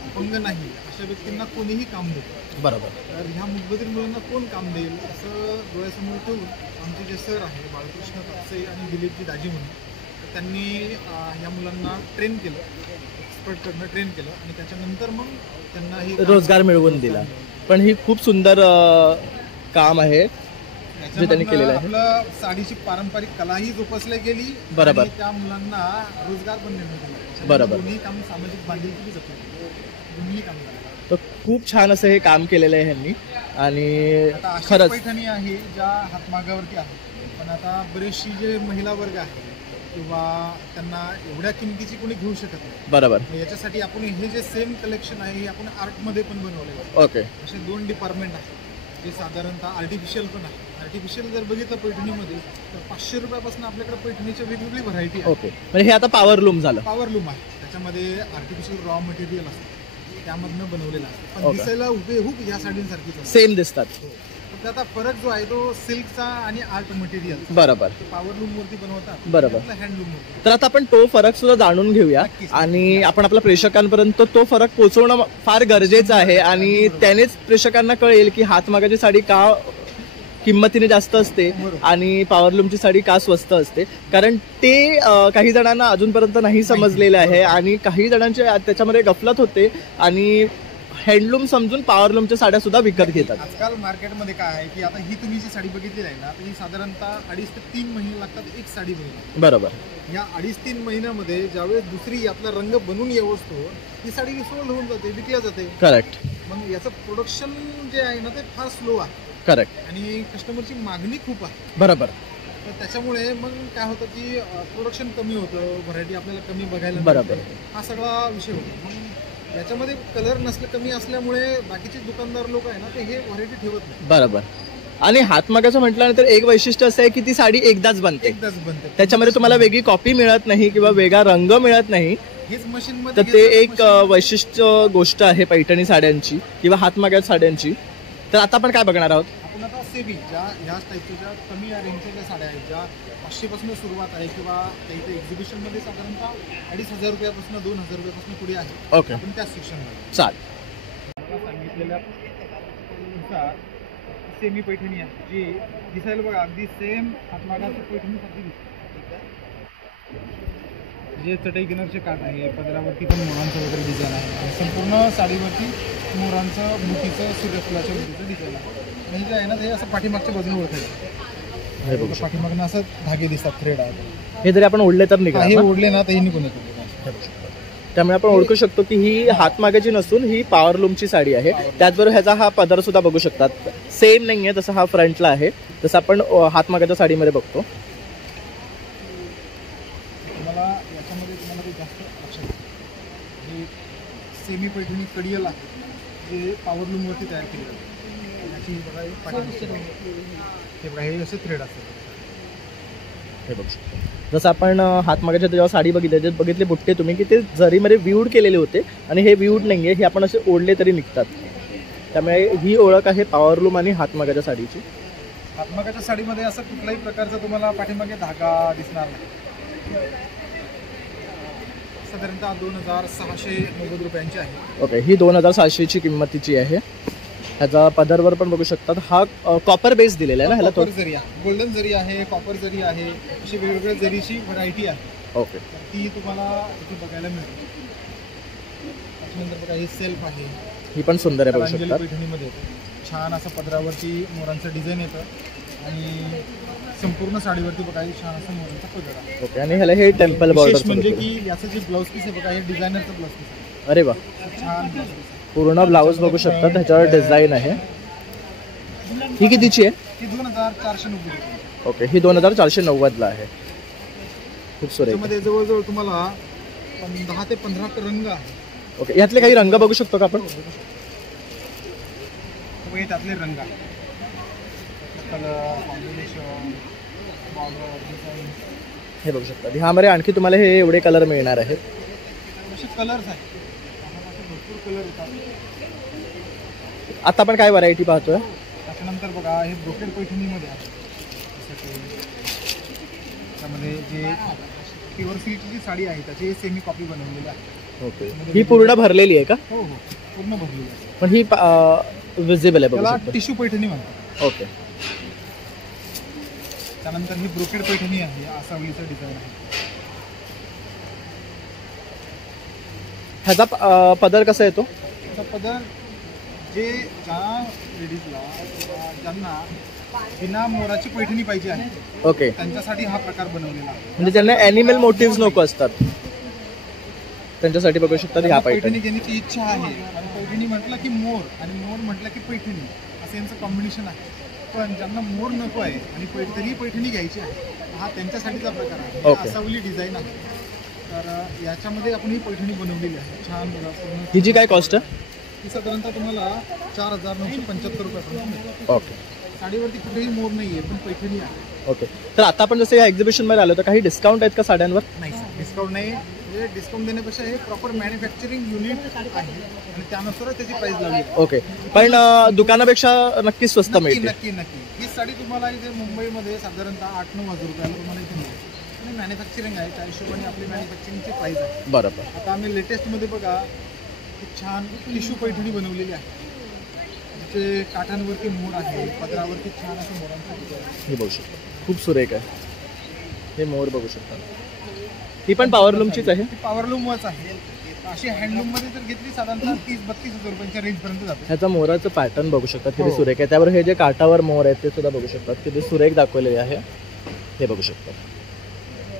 अपंग नाही अशा व्यक्तींना कोणीही काम देतं. बरोबर. तर ह्या मुबधीर मुलांना कोण काम देईल असं डोळ्यासमोर ठेवून आमचे जे सर आहे बाळकृष्ण कापसे आणि दिलीपजी दाजी म्हणून तर त्यांनी या मुलांना ट्रेन केलं, एक्सपर्टकडनं ट्रेन केलं आणि त्याच्यानंतर मग त्यांना हे रोजगार मिळवून दिला. पण ही खूप सुंदर काम आहे जे त्यांनी केलेलं आहे. आपलं साडीची पारंपरिक कलाही जोपासली गेली. बरोबर. आणि त्या मुलांना रोजगार पण निर्माण केला. बरोबर. दोन्ही काम सामाजिक बांधिलकी जपली, दोन्ही काम झालं. तर खूप छान असं हे काम केलेलं आहे ह्यांनी. आणि आता अशी खरंच पैठणी आहे ज्या हातमागावरती आहे. पण आता बरेचशी जे महिला वर्ग आहे किंवा त्यांना एवढ्या किमतीची कोणी घेऊ शकत नाही. बरोबर. याच्यासाठी आपण हे जे सेम कलेक्शन आहे हे आपण आर्टमध्ये पण बनवलेलं आहे. ओके. असे 2 डिपार्टमेंट आहेत जे साधारणतः आर्टिफिशियल पण आहे. आर्टिफिशियल जर बघितलं पैठणीमध्ये तर 500 रुपयापासून आपल्याकडे पैठणीच्या वेगवेगळी व्हरायटी आहे. ओके. म्हणजे हे आता पॉवर लूम झालं. पॉवर लूम आहे. त्याच्यामध्ये आर्टिफिशियल रॉ मटेरियल असतं त्यामधनं बनवलेलं असतं. पण Okay. दिसायला हुबेहूब या साडींसारखीच असते. सेम दिसतात. फक्त आता फरक जो आहे तो सिल्कचा आणि आर्ट मटेरियल. बरोबर. पॉवर लूम वरती बनवतात, बरोबर. हँडलूम वरती. तर आता आपण तो फरक सुद्धा जाणून घेऊया नक्कीच. आणि आपण आपल्या प्रेक्षकांपर्यंत तो फरक पोहोचवणं फार गरजेचं आहे. आणि त्यानेच प्रेक्षकांना कळेल की हातमागाची साडी का किंमतीने जास्त असते आणि पॉवरलूमची साडी का स्वस्त असते. कारण ते काही जणांना अजूनपर्यंत नाही समजलेलं आहे आणि काही जणांचे त्याच्यामध्ये गफलत होते आणि हँडलूम समजून पॉवरलूमच्या साड्या सुद्धा विकत घेतात. आजकाल मार्केटमध्ये काय आहे की आता ही तुम्ही जी साडी बघितली आहे ना तर ही साधारणतः 2.5 ते 3 महिने लागतात एक साडी बनवायला. बरोबर. या 2.5-3 महिन्यामध्ये ज्यावेळेस दुसरी आपला रंग बनून येवस्तो ती साडी सोल्ड होऊन जाते, विकल्या जाते. करेक्ट. मग याचं प्रोडक्शन जे आहे ना ते फार स्लो आहे. करेक्ट. आणि कस्टमरची मागणी खूप आहे. बरोबर. तर त्याच्यामुळे मग काय होतं की प्रोडक्शन कमी होतं, व्हरायटी आपल्याला कमी बघायला बरोबर. मिळते. हा सगळा विषय होतो. मग याच्यामध्ये कलर नसले कमी असल्यामुळे बाकीचे दुकानदार लोक आहे ना ते हे व्हरायटी ठेवत नाही. बरोबर. आणि हातमागाचं म्हटल्यानंतर एक वैशिष्ट्य असं आहे की ती साडी एकदाच बनते. एकदाच बनते. त्याच्यामध्ये तुम्हाला वेगळी कॉपी मिळत नाही किंवा वेगळा रंग मिळत नाही. हेच मशीन मध्ये तर ते एक वैशिष्ट्य गोष्ट आहे पैठणी साड्यांची किंवा हातमागाच्या साड्यांची. तर आता आपण काय बघणार आहोत? आपण आता सेबी ज्या ह्या टाईपच्या ज्या कमी रेंजच्या ज्या साड्या आहेत ज्या 500 पासून सुरुवात आहे किंवा त्या इथे एक्झिबिशन मध्ये साधारणतः 2,500 रुपयापासून 2,000 रुपयापासून पुढे आहे. ओके. आपण त्या सेक्शनमध्ये चाल. सांगितलेल्या नुसार सेमी पैठणी आहे जी दिसायला बघा अगदी सेम हातमागाची पैठणीसारखी दिसते. जे चटई किनारचे काठ आहे, पदरावरती पण मोरांचं वगैरे डिझाईन आहे आणि संपूर्ण साडीवरती मोरांचं मोतीचं सूर्यफुलाच्या मोतीचं डिझाईन आहे. आणि जे आहे ना ते असं पाठीमागच्या बाजूने ओळखायचं. पाठीमागनं असं धागे दिसतात, थ्रेड आहे. हे जरी आपण ओढले तर निघाल हे ना? ओढले ना ते निघून येतो. त्यामुळे आपण ओळखू शकतो की ही हातमागाची नसून ही पॉवरलूमची साडी आहे. त्याचबरोबर ह्याचा हा पदर सुद्धा बघू शकतात, सेम नाहीये तसं हा फ्रंटला आहे जसं आपण हातमागाच्या साडीमध्ये बघतो. तुम्हाला याच्यामध्ये तुम्हाला ते जास्त लक्षात येईल. हे सेमी पैठणी कडियल आहे जे पॉवरलूमवरती तयार केली जाते. याची बघा हे पाठीमागची हे बघा हे असे थ्रेड असतात. हे बघू शकतो. जसं आपण हातमागाच्या जेव्हा साडी बघितले बुट्टे तुम्ही की ते जरीमध्ये विवूड केलेले होते आणि हे विवूड नाही आहे, हे आपण असे ओढले तरी निघतात. त्यामुळे ही ओळख आहे पॉवरलूम आणि हातमागाच्या साडीची. हातमागाच्या साडीमध्ये असं कुठल्याही प्रकारचा तुम्हाला पाठीमागे धागा दिसणार नाही. साधारणतः 2,690 रुपयांची आहे. ओके. ही 2,600ची किंमतीची आहे. ह्याचा पदरवर पण बघू शकतात हा कॉपर बेस दिलेला आहे ना ह्याला. कॉपर जरी आहे, गोल्डन जरी आहे, कॉपर जरी आहे, अशी वेगवेगळ्या जरीची व्हरायटी आहे. ओके. तर ती तुम्हाला इथे बघायला मिळते. त्याच्यानंतर बघा ही सेल्फ आहे, ही पण सुंदर आहे बघू कलांजली शकता. पैठणीमध्ये छान असं पदरावरती मोरांचं डिझाईन येतं आणि संपूर्ण साडीवरती बघा हे छान असं मोरांचा पदर आहे. ओके, आणि ह्याला हे टेम्पल विशेष बॉर्डर म्हणजे की याचं जे ब्लाऊज पीस आहे बघा हे डिझायनरचं ब्लाऊज पीस आहे. अरे वा, छान blouse piece आहे. पूर्ण ब्लाऊज बघू शकता, त्याच्यावर डिझाईन आहे. ही कितीची आहे? ही 2490 रुपये. ओके, ही 2490ला आहे. खूप सुरेख. त्याच्यामध्ये जवळजवळ तुम्हाला 10 ते 15 रंग आहे. ओके, यातले काही रंग बघू शकतो का आपण? हे त्यातले रंग आहे. कलर कॉम्बिनेशन बॉर्डर डिझाईन हे बघू शकता. ह्यामध्ये आणखी तुम्हाला हे एवढे कलर मिळणार आहेत. असे कलर्स आहेत. त्यामध्ये असे भरपूर कलर येतात. आता आपण काय व्हरायटी पाहतोय? त्याच्यानंतर बघा हे ब्रोकेड पैठणीमध्ये आहे. जसं की त्यामध्ये जे प्युअर सिल्कची जी साडी आहे त्याची सेमी कॉपी बनवलेली आहे. ओके, ही पूर्ण भरलेली आहे का? हो हो, पूर्ण भरलेली आहे. पण ही विजिबल आहे बघू त्याला शकता. टिश्यू पैठणी म्हणतात. ओके, त्यानंतर ही ब्रोकेड पैठणी आहे. आसावलीचं डिझाईन आहे. ह्याचा पदर कसा येतो? त्याचा पदर जे ज्या लेडीजला ज्यांना बिना मोराची पैठणी पाहिजे आहे ओके, त्यांच्यासाठी हा प्रकार बनवलेला आहे. म्हणजे त्यांना ॲनिमल मोटिव्स नको असतात, त्यांच्यासाठी बघू शकता ह्या पैठणी पैठणी. घेण्याची इच्छा आहे आणि पैठणी म्हटलं की मोर आणि मोर म्हटलं की पैठणी असं यांचं कॉम्बिनेशन आहे. पण ज्यांना मोर नको आहे आणि तरी पैठणी घ्यायची आहे हा त्यांच्यासाठीचा प्रकार आहे. ही ओके. आसावली डिझाईन आहे. तर याच्यामध्ये आपण ही पैठणी बनवलेली आहे. छान बघा पूर्ण. हिची काय कॉस्ट आहे? ही साधारणतः तुम्हाला 4975 रुपयापर्यंत मिळते. ओके साडीवरती कुठेही मोर नाही आहे पण पैठणी आहे. ओके, तर आता आपण जसं या एक्झिबिशनमध्ये आलो तर काही डिस्काउंट आहेत का साड्यांवर? नाही डिस्काउंट नाही. म्हणजे डिस्काउंट देण्यापेक्षा हे प्रॉपर मॅन्युफॅक्चरिंग युनिट आहे आणि त्यानुसारच त्याची प्राइस लावली आहे. ओके, पण दुकानापेक्षा नक्कीच स्वस्त नक्की मिळते. नक्की नक्की ही साडी तुम्हाला इथे मुंबईमध्ये साधारणतः 8-9 हजार रुपयाला तुम्हाला इथे मिळेल. आणि मॅन्युफॅक्चरिंग आहे त्या हिशोबाने आपली मॅन्युफॅक्चरिंगची प्राइस आहे. बरोबर. आता आम्ही लेटेस्टमध्ये बघा खूप छान टिश्यू पैठणी बनवलेली आहे. जिथे काठांवरती मोर आहे, पदरावरती छान असं मोरांचं डिझाईन आहे. हे बघू शकता, खूप सुरेख आहे. हे मोर बघू शकता. ही पण पॉवरलूमचीच आहे. ती पॉवरलूमच आहे. अशी हँडलूममध्ये जर घेतली साधारणतः 30-32 हजार रुपयांच्या रेंजपर्यंत जाते. ह्याचा मोराचं पॅटर्न बघू शकतात किती हो. सुरेख आहे. त्यावर हे जे काठावर मोर आहेत ते सुद्धा बघू शकतात किती सुरेख दाखवलेले आहे. हे बघू शकतात.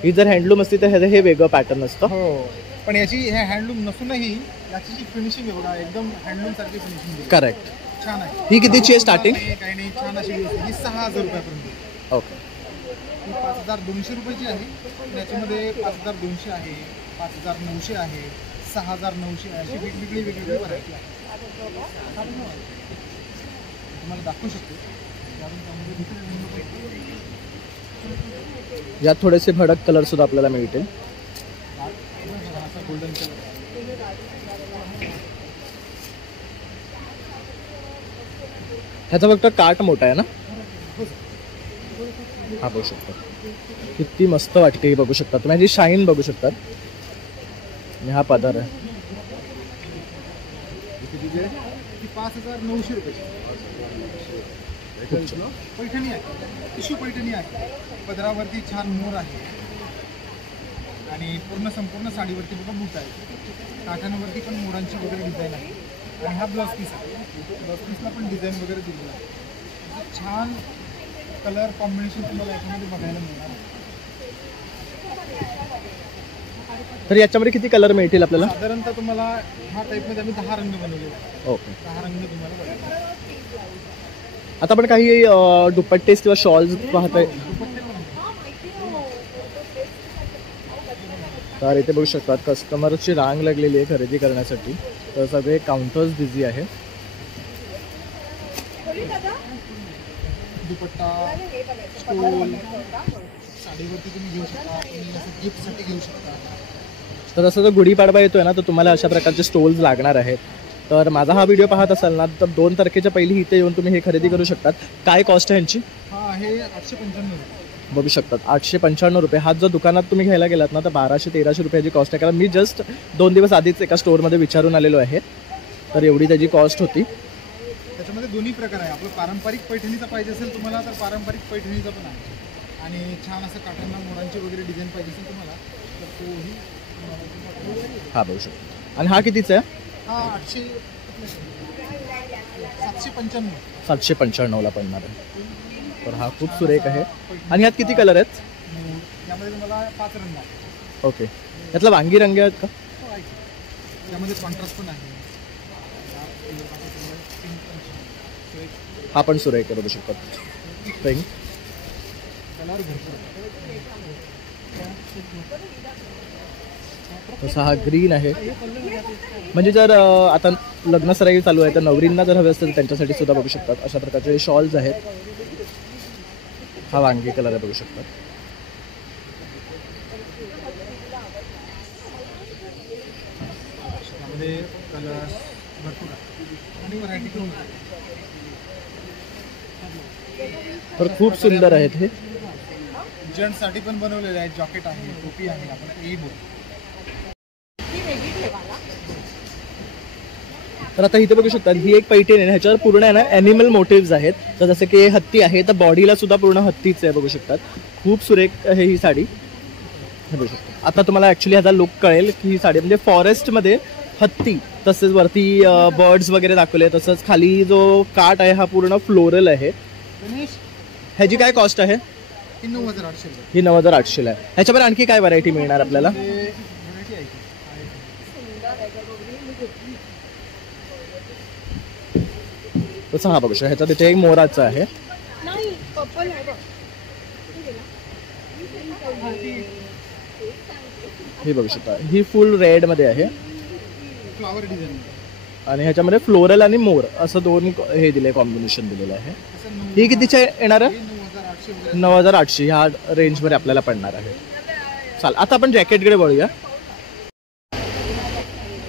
ही जर हँडलूम असती तर ह्याचं हे वेगळं पॅटर्न असतं. हो, पण याची हे हँडलूम नसूनही याची जी फिनिशिंग आहे बघा एकदम हँडलूम सारखी फिनिशिंग आहे. करेक्ट. छान आहे. ही कितीची आहे स्टार्टिंग? काही नाही छान अशी ही 6000 रुपयापर्यंत. ओके, ही 5200 रुपयाची आहे. याच्यामध्ये 5200 आहे, 5900 आहे, 6900 आहे. अशी वेगवेगळी व्हरायटी आहे. तुम्हाला दाखवू शकतो. त्यामध्ये दुसरे रंग पण यात थोडेसे भडक कलर सुद्धा आपल्याला मिळतील. असा गोल्डन कलर. ह्याचा फक्त काठ मोठा आहे ना? हा बघू शकता किती मस्त वाटते. ही बघू शकता तुम्ही, ह्याची शाईन बघू शकतात. आणि हा पदर आहे. ती 5900 रुपयाची पैठणी आहे. टिश्यू पैठणी आहे. पदरावरती छान मोर आहे आणि संपूर्ण साडीवरती बघा बूट आहे. काठांवरती पण मोरांची वगैरे डिझाईन आहे. आणि हा ब्लाउज पीस आहे. ब्लाउज पीसला पण डिझाईन वगैरे दिलेलं आहे. छान कलर कॉम्बिनेशन तुम्हाला याच्यामध्ये बघायला मिळणार आहे. तर याच्यामध्ये किती कलर मिळतील आपल्याला? साधारणतः तुम्हाला ह्या टाईपमध्ये आम्ही 10 रंग बनवलेले आहेत. ओके, 10 रंग तुम्हाला बघायला. आता आपण काही दुपट्टेस किंवा शॉल्स पाहतोय. तर इथे बघू शकतात कस्टमरची रांग लागलेली आहे खरेदी करण्यासाठी. तर सगळे काउंटर्स बिझी आहे. दुपट्टा स्टोल साडीवरती तुम्ही घेऊ शकता. तुम्ही असं गिफ्टसाठी घेऊ शकता. तर जसं जर गुढीपाडवा येतोय ना तर तुम्हाला अशा प्रकारचे स्टॉल्स लागणार आहेत. तर माझा हा व्हिडिओ पाहत असाल ना तर 2 तारखेच्या पहिली इथे येऊन तुम्ही हे खरेदी करू शकतात. काय कॉस्ट आहे यांची? हा आहे 895 रुपये. बघू शकतात 895 रुपये. हा जर दुकानात तुम्ही घ्यायला गेलात ना तर 1200-1300 रुपयाची कॉस्ट आहे. कारण मी जस्ट 2 दिवस आधीच एका स्टोअरमध्ये विचारून आलेलो आहे. तर एवढी त्याची कॉस्ट होती. त्याच्यामध्ये दोन्ही प्रकार आहे. आपलं पारंपरिक पैठणीचा पाहिजे असेल तुम्हाला तर पारंपरिक पैठणीचा पण आहे. आणि छान असं काठांना मोरांची वगैरे डिझाईन पाहिजे असेल तुम्हाला तर तोही हा बघू शकतो. आणि हा कितीचा आहे? हा 795 795ला पडणार आहे. तर हा खूप सुरेख आहे. आणि ह्यात किती कलर आहेत? यामध्ये तुम्हाला 5 रंग आहेत. ओके, यातला वांगी रंग आहेत का? त्यामध्ये कॉन्ट्रास्ट पण आहे. हा पण सुरेख आहे बघू शकतात. पिंक कलर भरपूर. तसा हा ग्रीन आहे. म्हणजे जर आता लग्नसराई चालू आहे तर नवरींना जर हवे असतील तर त्यांच्यासाठी सुद्धा बघू शकतात. अशा प्रकारचे शॉल्स आहेत. हा वांगी कलर आहे बघू शकतात. त्यामध्ये कलर भरपूर आहे आणि व्हरायटी पण आहे. तर खूप सुंदर आहेत हे. जेंट्ससाठी पण बनवलेले आहेत. जॉकेट आहे, टोपी आहे, आपण तेही बोलू. तर आता इथे बघू शकतात ही एक पैठणी आहे. ह्याच्यावर पूर्ण आहे ना ॲनिमल मोटिव्स आहेत. तर जसं की हत्ती आहे तर बॉडीला सुद्धा पूर्ण हत्तीच आहे बघू शकतात. खूप सुरेख आहे ही साडी. हे बघू शकता. आता तुम्हाला ॲक्च्युली ह्याचा लुक कळेल की ही साडी म्हणजे फॉरेस्टमध्ये हत्ती, तसेच वरती बर्ड्स वगैरे दाखवले, तसंच खाली जो काठ आहे हा पूर्ण फ्लोरल आहे. ह्याची काय कॉस्ट आहे? 9,800. ही 9,800 आहे. ह्याच्यावर आणखी काय व्हरायटी मिळणार आपल्याला? व्हरायटी आहे. तसं हा बघू शकता. ह्याचा तिथे एक मोराचा आहे. हे बघू शकता. ही फुल रेड मध्ये आहे फ्लावर डिझाईन. आणि ह्याच्यामध्ये फ्लोरल आणि मोर असं दोन हे दिले, कॉम्बिनेशन दिलेलं आहे. ही कितीचे येणार आहे? 9,800. 9,800 ह्या रेंजमध्ये आपल्याला पडणार आहे. चाल, आता आपण जॅकेटकडे वळूया.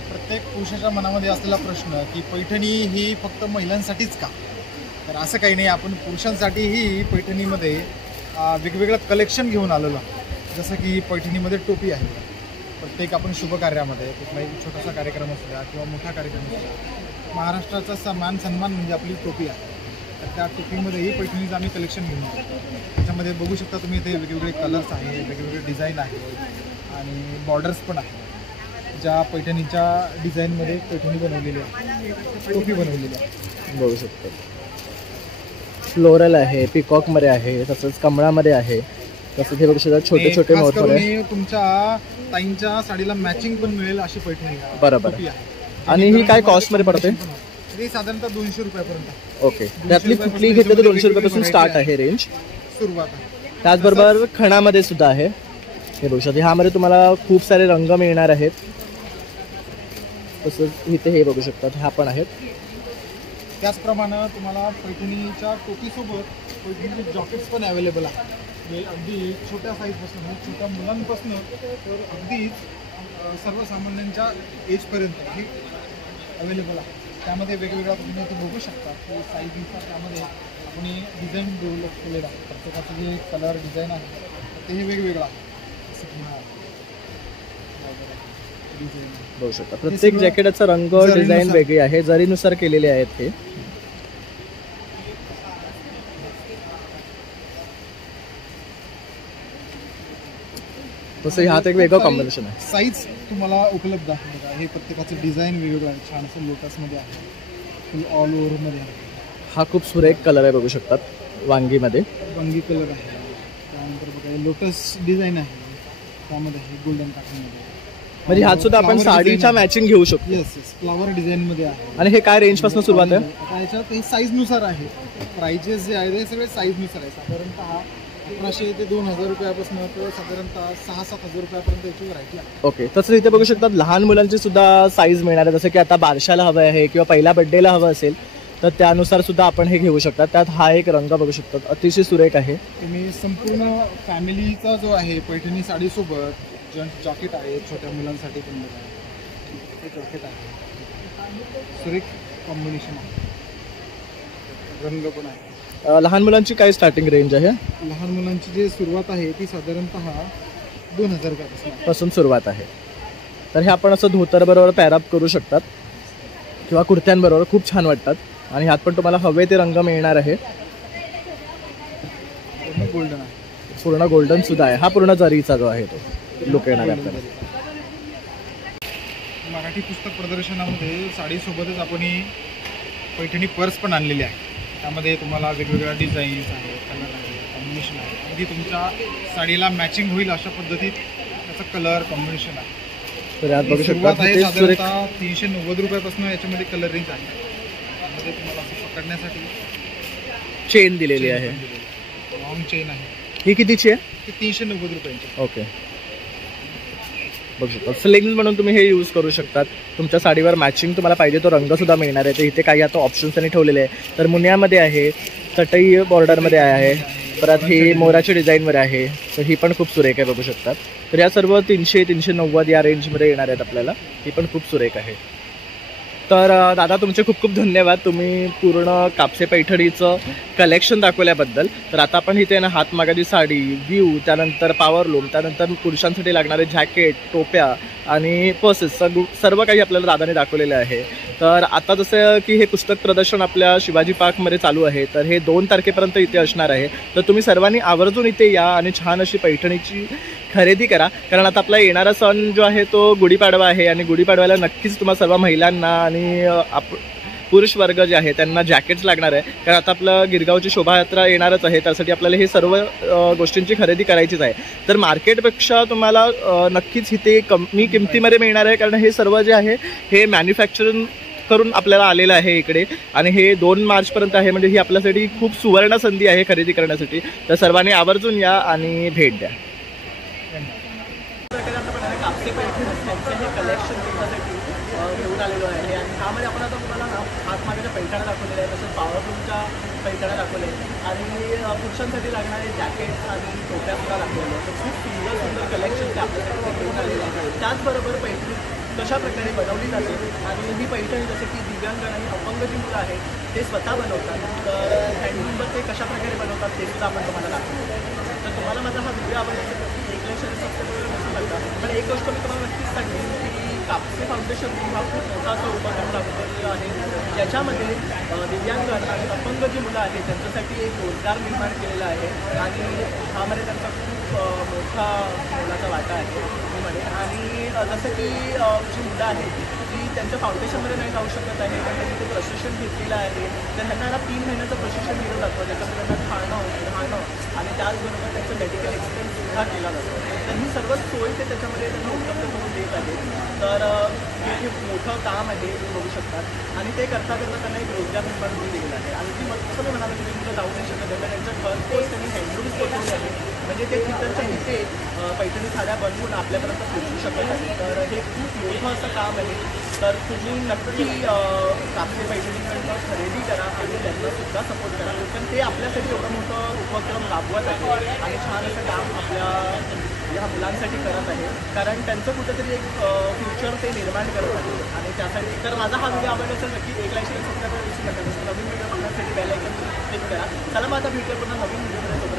प्रत्येक पुरुषाच्या मनामध्ये असलेला प्रश्न की पैठणी ही फक्त महिलांसाठीच का? तर असं काही नाही. आपण पुरुषांसाठीही पैठणीमध्ये वेगवेगळं कलेक्शन घेऊन आलेलो आहे. जसं की पैठणीमध्ये टोपी आहे. प्रत्येक आपण शुभ कार्यामध्ये कुठलाही छोटासा कार्यक्रम असू द्या किंवा मोठा कार्यक्रम असू द्या, महाराष्ट्राचा मान सन्मान म्हणजे आपली टोपी आहे. तर त्या टोपीमध्येही पैठणीचं आम्ही कलेक्शन घेऊन आलो. त्याच्यामध्ये बघू शकता तुम्ही इथे वेगवेगळे कलर्स आहे, वेगवेगळे डिझाईन आहे आणि बॉर्डर्स पण आहे. ज्या पैठणीच्या डिझाईनमध्ये पैठणी बनवलेली आहे, टोपी बनवलेली आहे बघू शकतो. फ्लोरल आहे, पिकॉकमध्ये आहे, तसंच कमळामध्ये आहे. तसंच हे बघू शकता छोटे छोटे खास मोठे करून आहे. हे तुमच्या ताईंच्या साडीला मॅचिंग पण मिळेल अशी पैठणी आहे. बरोबर. टोपी आहे. आणि ही काय कॉस्टमध्ये पडते? हे साधारणतः 200 रुपयापर्यंत ओके. त्यातली कुठली घेतली तर 200 रुपयापासून स्टार्ट आहे रेंज. सुरुवात आहे. त्याचबरोबर खणामध्ये सुद्धा आहे. हे बघू शकता. ह्यामध्ये तुम्हाला खूप सारे रंग मिळणार आहेत. तसंच इथे हे बघू शकतात, ह्या पण आहेत. त्याचप्रमाणे तुम्हाला पैठणीच्या टोपीसोबत पैठणीचे जॉकेट्स पण अवेलेबल आहे. म्हणजे अगदी छोट्या साईजपासून, म्हणजे छोट्या मुलांपासून तर अगदी सर्वसामान्यांच्या एजपर्यंत हे अवेलेबल आहे. त्यामध्ये वेगवेगळ्या तुम्ही इथे बघू शकता की साईजनुसार त्यामध्ये आपण डिझाईन डेव्हलप केलेलं आहे. प्रत्येकाचं जे कलर डिझाईन आहे ते हे वेगवेगळं आहे. असं तुम्हाला डिझाईन बघू शकता. प्रत्येक जॅकेटचा रंग डिझाईन वेगळी आहे, जरीनुसार केलेले आहेत हे. तसं ह्यात एक वेगळं कॉम्बिनेशन आहे. साईज तुम्हाला उपलब्ध आहे बघा. हे प्रत्येकाचं डिझाईन वेगवेगळं आहे. छानसं लोटसमध्ये आहे, फुल ऑल ओव्हरमध्ये आहे. हा खूप सुरेख कलर आहे बघू शकतात, वांगीमध्ये. वांगी कलर आहे. त्यानंतर बघा लोटस डिझाईन आहे, त्यामध्ये आहे गोल्डन पॅटर्नमध्ये. म्हणजे ह्यात सुद्धा आपण साडीच्या मॅचिंग घेऊ शकतो. येस येस, फ्लावर डिझाईनमध्ये आहे. आणि हे काय रेंज पासून सुरुवात आहे? आता याच्यात हे साईजनुसार आहे. प्राइजेस जे आहे ते सगळे साईजनुसार आहे. साधारणतः 1100 ते 2,000 रुपयापासून तर साधारणतः 6-7 हजार रुपयापर्यंत याची व्हरायटी आहे. ओके. तसंच इथे बघू शकतात लहान मुलांची सुद्धा साईज मिळणार आहे. जसं की आता बारशाला हवं आहे किंवा पहिल्या बड्डेला हवं असेल तर त्यानुसार सुद्धा आपण हे घेऊ शकतात. त्यात हा एक रंग बघू शकतात, अतिशय सुरेख आहे. तुम्ही संपूर्ण फॅमिलीचा जो आहे पैठणी साडीसोबत जॉकेट आहे, छोट्या मुलांसाठी पण बघा हे जॉकेट आहे. सुरेख कॉम्बिनेशन आहे, रंग पण आहे. लहान मुलांची काय स्टार्टिंग रेंज आहे? लहान मुलांची जी सुरुवात आहे ती साधारणतः 2,000 पासून सुरुवात आहे. तर हे आपण असं धोतरबरोबर पॅरअप करू शकतात किंवा कुर्त्यांबरोबर खूप छान वाटतात. आणि ह्यात पण तुम्हाला हवे ते रंग मिळणार आहे. पूर्ण गोल्डन आहे. पूर्ण गोल्डन सुद्धा आहे. हा पूर्ण जरीचा जो आहे तो लुक येणार आहे आपल्याला. मराठी पुस्तक प्रदर्शनामध्ये साडीसोबतच आपण ही पैठणी पर्स पण आणलेली आहे. त्यामध्ये तुम्हाला वेगवेगळ्या डिझाईन्स आहेत, कलर आहे, कॉम्बिनेशन आहे, अगदी तुमच्या साडीला मॅचिंग होईल अशा पद्धतीत त्याचा कलर कॉम्बिनेशन आहे. तर यात बघू शकता सुरुवात आहे तिथे सुरेख साधारणतः 390 रुपयापासून याच्यामध्ये कलर रेंज आहे. त्यामध्ये तुम्हाला असं पकडण्यासाठी चेन दिलेली आहे. लॉंग चेन आहे, ही कितीची आहे? ते 390 रुपयांची. ओके, बघू शकता स्लिंग्स म्हणून तुम्ही हे यूज करू शकतात. तुमच्या साडीवर मॅचिंग तुम्हाला पाहिजे तो रंग सुद्धा मिळणार आहे. तर इथे काही आता ऑप्शन्स त्यांनी ठेवलेले आहे. तर मुनियामध्ये आहे, चटई बॉर्डरमध्ये आहे, परत ही मोराच्या डिझाईनवर आहे. तर ही पण खूप सुरेख आहे, बघू शकतात. तर या सर्व 300-390 या रेंजमध्ये येणार आहेत आपल्याला. ही पण खूप सुरेख आहे. तर दादा तुमचे खूप खूप धन्यवाद, तुम्ही पूर्ण कापसे पैठणीचं कलेक्शन दाखवल्याबद्दल. तर आता आपण इथे ना हातमागाची साडी, व्यू, त्यानंतर पॉवरलूम, त्यानंतर पुरुषांसाठी लागणारे जॅकेट, टोप्या आणि पर्सेस सर्व काही आपल्याला दादाने दाखवलेलं आहे. तर आता जसं की हे पुस्तक प्रदर्शन आपल्या शिवाजी पार्कमध्ये चालू आहे, तर हे 2 तारखेपर्यंत इथे असणार आहे. तर तुम्ही सर्वांनी आवर्जून इथे या आणि छान अशी पैठणीची खरेदी करा. कारण आता आपला येणारा सण जो आहे तो गुढीपाडवा आहे आणि गुढीपाडव्याला नक्कीच तुम्हाला सर्व महिलांना आणि पुरुष वर्ग जे आहे त्यांना जॅकेट्स लागणार आहे. कारण आता आपलं गिरगावची शोभायात्रा येणारच आहे, त्यासाठी आपल्याला हे सर्व गोष्टींची खरेदी करायचीच आहे. तर मार्केटपेक्षा तुम्हाला नक्कीच इथे कमी किमतीमध्ये मिळणार आहे. कारण हे सर्व जे आहे हे मॅन्युफॅक्चरिंग करून आपल्याला आलेलं आहे इकडे आणि हे 2 मार्चपर्यंत आहे. म्हणजे ही आपल्यासाठी खूप सुवर्ण संधी आहे खरेदी करण्यासाठी. तर सर्वांनी आवर्जून या आणि भेट द्या. कापसे पैठणी त्यांचं हे कलेक्शन तुमच्यासाठी घेऊन आलेलो आहे आणि त्यामध्ये आपण आता तुम्हाला ना हातमागाच्या पैठण्या दाखवलेल्या आहेत, तसंच पॉवरलूमच्या पैठण्या दाखवल्या आहेत आणि पुरुषांसाठी लागणारे जॅकेट आणि टोप्या सुद्धा दाखवलेल्या आहेत. तर खूप सुंदर सुंदर कलेक्शन ते आपल्यासाठी घेऊन आलेलं आहे. त्याचबरोबर पैठणी कशा प्रकारे बनवली जाते आणि ही पैठणी जसे की दिव्यांग आणि अपंग जी मुलं आहेत ते स्वतः बनवतात. तर हँडलूमवर ते कशा प्रकारे बनवतात ते सुद्धा आपण तुम्हाला दाखवतो. तर तुम्हाला माझा हा व्हिडिओ आवडला असेल तर एक लाईक शेअर सबस्क्राईब नसू शकता. पण एक गोष्ट मी तुम्हाला नक्कीच सांगेन की कापसे फाउंडेशन हा खूप मोठा असा उपक्रम राबवलेला आहे, ज्याच्यामध्ये दिव्यांग आणि अपंग जी मुलं आहेत त्यांच्यासाठी एक रोजगार निर्माण केलेला आहे आणि ह्यामध्ये त्यांचा खूप मोठा मोलाचा वाटा आहे मध्ये. आणि जसं की जी मुलं आहेत ती त्यांच्या फाउंडेशनमध्ये नाही जाऊ शकत आहे, त्यांनी तिथे प्रशिक्षण घेतलेलं आहे. तर ह्यांना 3 महिन्याचं प्रशिक्षण दिलं जातं, ज्याच्यामध्ये त्यांना खाणं राहणं आणि त्याचबरोबर त्यांचं मेडिकल एक्सपेन्स सुद्धा केला जातो. तर ही सर्व सोय ते त्याच्यामध्ये त्यांना उपलब्ध करून देत आहेत. तर हे खूप मोठं काम आहे तुम्ही बघू शकतात आणि ते करता करता त्यांना एक रोजगार निर्माण करून दिलेला आहे. आणि ती कसं मी म्हणालो की तिथं जाऊ नाही शकत आहे, तर त्यांच्या घरपोच त्यांनी हँडलूम्स बनवले आहे, म्हणजे ते तिथंच्या इथे पैठणी साड्या बनवून आपल्यापर्यंत पोहोचू शकत आहे. तर हे खूप मोठं असं काम आहे. तर तुम्ही नक्की कापसे पैठणीकडनं खरेदी करा आणि त्यांना सुद्धा सपोर्ट करा. पण ते आपल्यासाठी एवढं मोठं उपक्रम राबवत आहे आणि छान असं काम आपल्या या मुलांसाठी करत आहे. कारण त्यांचं कुठेतरी एक फ्युचर ते निर्माण करत आहे आणि त्यासाठी तर माझा हा व्हिडिओ आवडला असेल नक्की एक लाईक शेअर सबस्क्राईब विसरू नका. नवीन व्हिडिओ बघण्यासाठी बेल आयकॉन क्लिक करा. चला मग आता भेटूया पुन्हा नवीन व्हिडिओ.